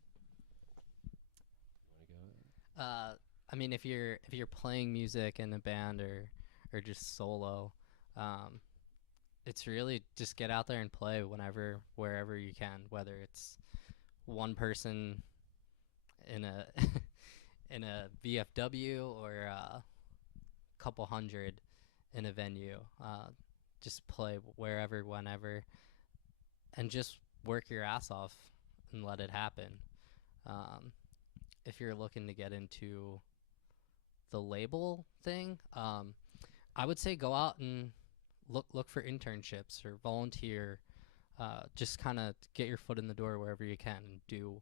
I mean, if you're playing music in a band or just solo, it's really just get out there and play wherever you can, whether it's one person in a in a VFW or a couple hundred in a venue. Just play wherever, whenever, and just work your ass off and let it happen. If you're looking to get into the label thing, I would say go out and look for internships or volunteer. Just kind of get your foot in the door wherever you can and do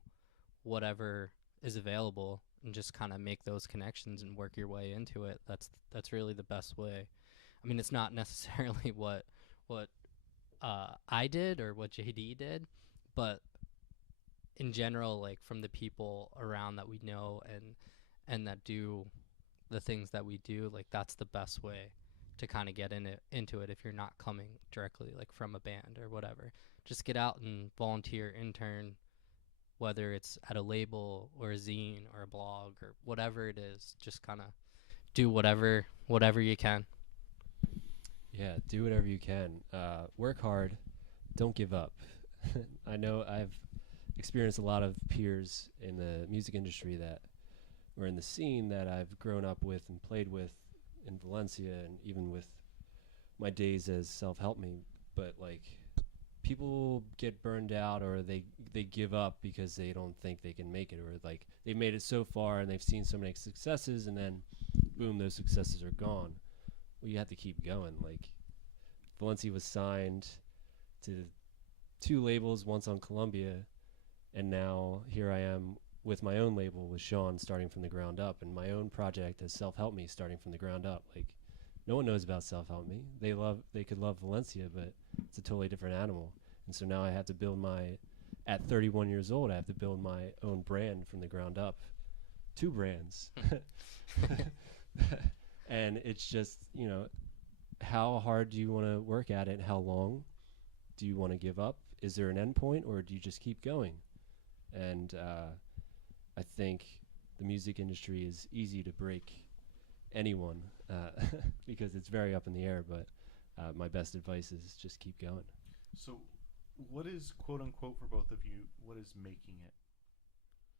whatever is available and just kind of make those connections and work your way into it. That's really the best way. I mean, it's not necessarily what I did or what JD did, but in general, like from the people around that we know and that do the things that we do, like that's the best way to kind of get into it if you're not coming directly like from a band or whatever. Just get out and volunteer, intern, whether it's at a label or a zine or a blog or whatever it is. Just kind of do whatever you can. Yeah, do whatever you can. Work hard. Don't give up. I know I've experienced a lot of peers in the music industry that or in the scene that I've grown up with and played with in Valencia and even with my days as self-help me. But like people get burned out or they give up because they don't think they can make it, or like they've made it so far and they've seen so many successes and then boom, those successes are gone. Well, you have to keep going. Like Valencia was signed to 2 labels, once on Columbia, and now here I am with my own label with Shawn, starting from the ground up, and my own project as Self-Help Me, starting from the ground up. Like no one knows about Self-Help Me. They could love Valencia, but it's a totally different animal. And so now I have to build at 31 years old, I have to build my own brand from the ground up. 2 brands. And it's just, how hard do you want to work at it? How long do you want to give up? Is there an end point, or do you just keep going? And I think the music industry is easy to break anyone because it's very up in the air, but my best advice is just keep going. So what is, quote unquote, for both of you, what is making it?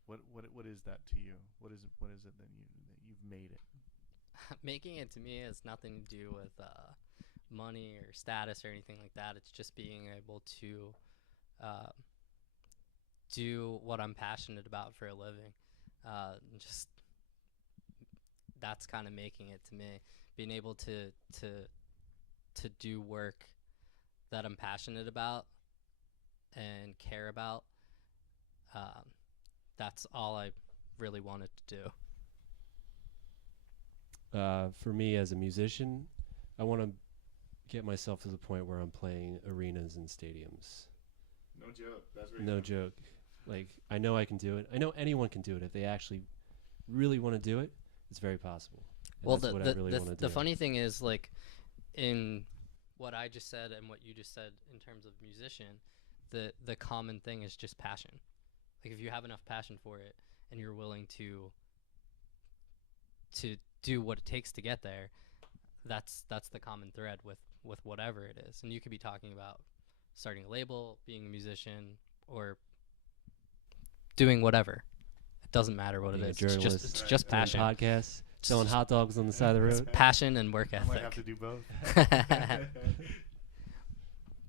What is that to you? What is it that you've made it? Making it to me has nothing to do with money or status or anything like that. It's just being able to do what I'm passionate about for a living. Just that's kind of making it to me. Being able to do work that I'm passionate about and care about. That's all I really wanted to do. For me as a musician, I want to get myself to the point where I'm playing arenas and stadiums. No joke. That's no joke. Like, I know I can do it. I know anyone can do it. If they actually really want to do it, it's very possible. And Well, that's what I really want to do. The funny thing is, like, in what I just said and what you just said in terms of musician, the common thing is just passion. Like, if you have enough passion for it and you're willing to do what it takes to get there, that's the common thread with whatever it is. And you could be talking about starting a label, being a musician, or doing whatever. It doesn't matter what Being it a is. journalist, It's just doing passion. podcasts, selling hot dogs on the side of the road. Passion and work I ethic. might have to do both.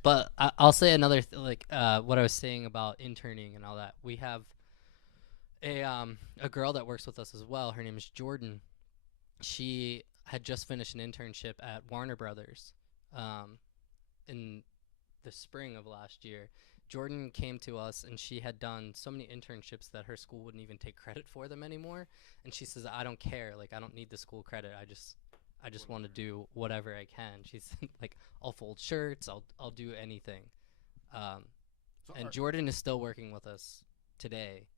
But I'll say another what I was saying about interning and all that. We have a girl that works with us as well. Her name is Jordan. She had just finished an internship at Warner Brothers in the spring of last year. Jordan came to us, and she had done so many internships that her school wouldn't even take credit for them anymore. And she says, "I don't care. Like, I don't need the school credit. I just want to do whatever I can." She's like, "I'll fold shirts. I'll do anything." And Jordan is still working with us today,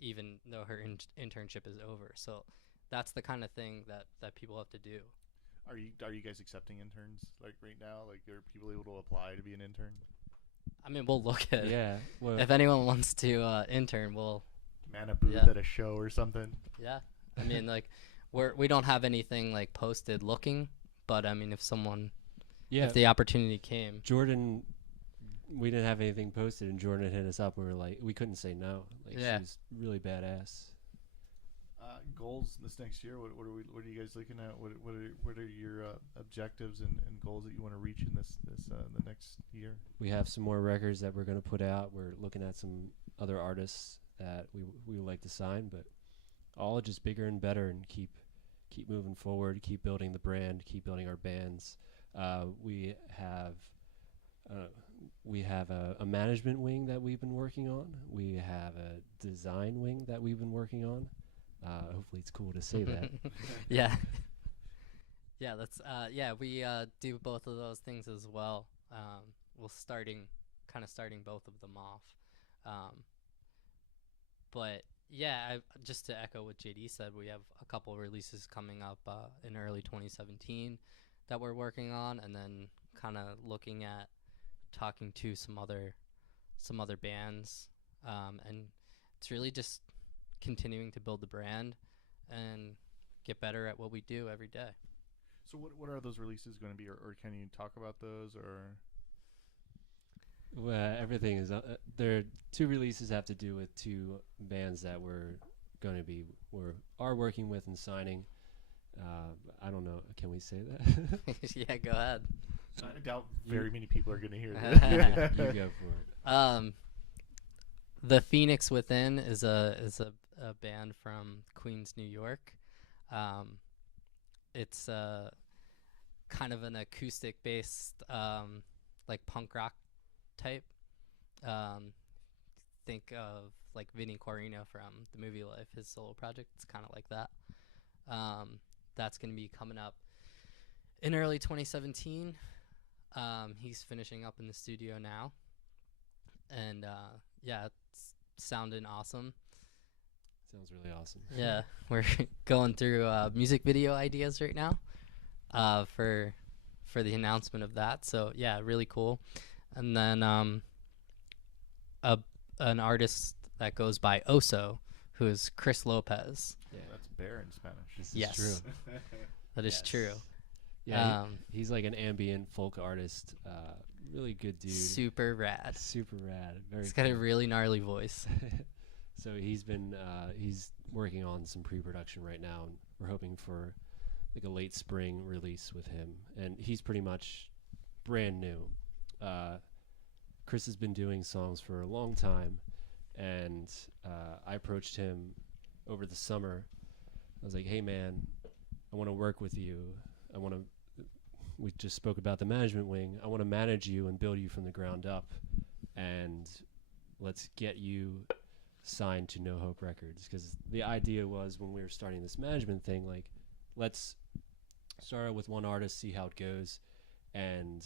even though her internship is over. So that's the kind of thing that people have to do. Are you guys accepting interns like right now? Like, are people able to apply to be an intern? I mean, we'll look at it. Yeah. Well, If anyone wants to intern, we'll. Man a booth Yeah. at a show or something. Yeah. I mean, like, we don't have anything like posted looking, but I mean, if the opportunity came. Jordan, we didn't have anything posted, and Jordan hit us up. And we were like, we couldn't say no. Like, Yeah. she's really badass. Goals this next year. What are you guys looking at? What are your objectives and goals that you want to reach in this the next year? We have some more records that we're going to put out. We're looking at some other artists that we would like to sign, but all just bigger and better, and keep moving forward, keep building the brand, keep building our bands. We have a management wing that we've been working on. We have a design wing that we've been working on. Hopefully it's cool to say that. Yeah. Yeah, that's we do both of those things as well. We're starting both of them off. But yeah, just to echo what JD said, we have a couple releases coming up in early 2017 that we're working on, and then kind of looking at talking to some other bands, and it's really just continuing to build the brand and get better at what we do every day. So what are those releases going to be, or can you talk about those, or? Well, everything is. There are two releases have to do with two bands that we're are working with and signing. I don't know. Can we say that? Yeah, go ahead. I doubt very many people are going to hear that. You go for it. The Phoenix Within is a band from Queens, New York. It's kind of an acoustic based like punk rock type. Think of like Vinnie Corino from the movie Life, his solo project. It's kind of like that. That's going to be coming up in early 2017. He's finishing up in the studio now, and yeah, it's sounding awesome. Sounds really awesome. Yeah, we're going through music video ideas right now for the announcement of that. So yeah, really cool. And then an artist that goes by Oso, who is Chris Lopez. Yeah, that's bear in Spanish. This Yes. is true. That is true. Yeah, he's like an ambient folk artist. Really good dude. Super rad. Super rad. Very. He's got a really gnarly voice. So he's been he's working on some pre-production right now, and we're hoping for like a late spring release with him. And he's pretty much brand new. Chris has been doing songs for a long time, and I approached him over the summer. I was like, "Hey man, I want to work with you. We just spoke about the management wing. I want to manage you and build you from the ground up, and let's get you signed to No Hope Records." Because the idea was, when we were starting this management thing, like, let's start out with one artist, see how it goes, and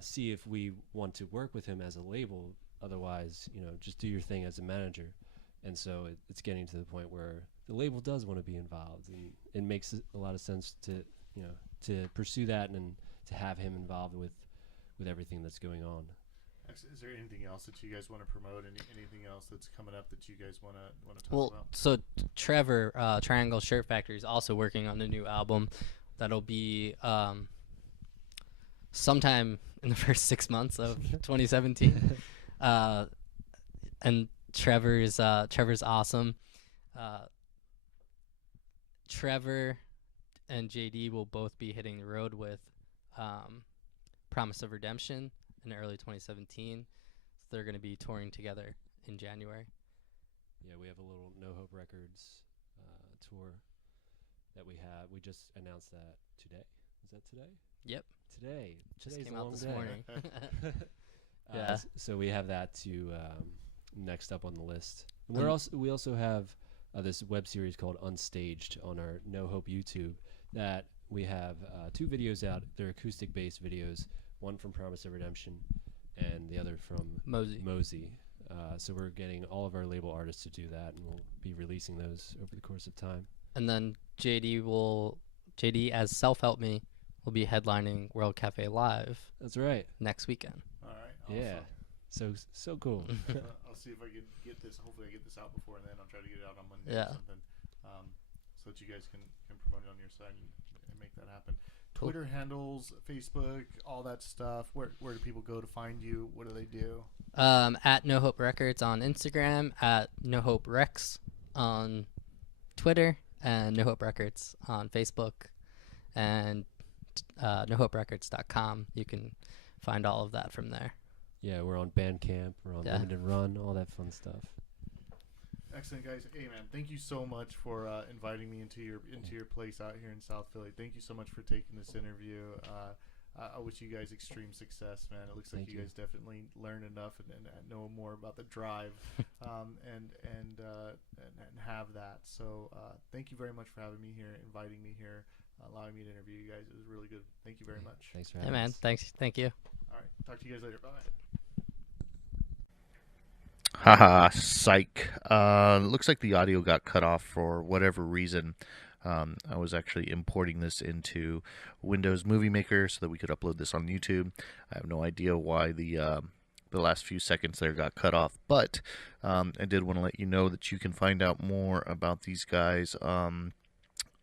see if we want to work with him as a label. Otherwise, just do your thing as a manager. And so it's getting to the point where the label does want to be involved, and it makes a lot of sense to pursue that and to have him involved with everything that's going on. Is there anything else that you guys want to promote? Anything else that's coming up that you guys want to talk about? So Trevor, Triangle Shirt Factory, is also working on a new album that'll be sometime in the first 6 months of 2017. And Trevor's awesome. Trevor and JD will both be hitting the road with Promise of Redemption in early 2017. So they're going to be touring together in January. Yeah, we have a little No Hope Records tour that we have. We just announced that today. Is that today? Yep. Today. Just Today's came a out long this day. morning. Yeah. So we have that to next up on the list. And we also have this web series called Unstaged on our No Hope YouTube that we have 2 videos out. They're acoustic-based videos, one from Promise of Redemption and the other from Mosey. So we're getting all of our label artists to do that, and we'll be releasing those over the course of time. And then JD as Self Help Me will be headlining World Cafe Live That's right. next weekend. All right. Awesome. Yeah. So cool. I'll see if I can get this. Hopefully, I get this out before, and then I'll try to get it out on Monday Yeah. or something, so that you guys can promote it on your side and make that happen. Cool. Twitter handles, Facebook, all that stuff. Where do people go to find you? What do they do? At No Hope Records on Instagram, at No Hope Rex on Twitter, and No Hope Records on Facebook, and NoHopeRecords.com. You can find all of that from there. Yeah, we're on Bandcamp, we're on Limited Run, all that fun stuff. Excellent, guys. Hey, man, thank you so much for inviting me into your place out here in South Philly. Thank you so much for taking this interview. I wish you guys extreme success, man. It looks like Thank you you. guys definitely learn enough and know more about the drive, and have that. So thank you very much for having me here, inviting me here, allowing me to interview you guys. It was really good. Thank you very much. Thanks for Hey having man, us. thanks. Thank you. All right, talk to you guys later. Bye. Haha, psych. Looks like the audio got cut off for whatever reason. I was actually importing this into Windows Movie Maker so that we could upload this on YouTube. I have no idea why the last few seconds there got cut off, but I did want to let you know that you can find out more about these guys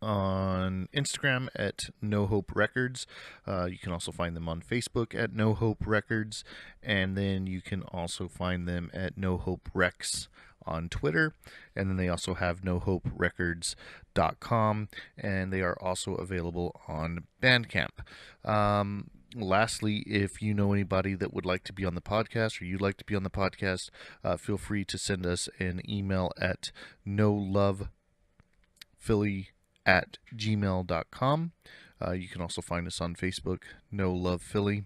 on Instagram at No Hope Records. You can also find them on Facebook at No Hope Records, and then you can also find them at No Hope Rex on Twitter, and then they also have nohoperecords.com, and they are also available on Bandcamp. Lastly, if you know anybody that would like to be on the podcast or you'd like to be on the podcast, feel free to send us an email at nolovephilly@gmail.com. You can also find us on Facebook, No Love Philly,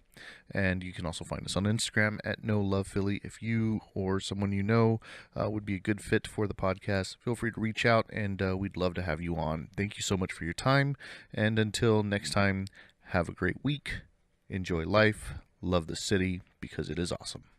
and you can also find us on Instagram at No Love Philly. If you or someone you know would be a good fit for the podcast, feel free to reach out, and we'd love to have you on. Thank you so much for your time, and until next time, have a great week. Enjoy life. Love the city because it is awesome.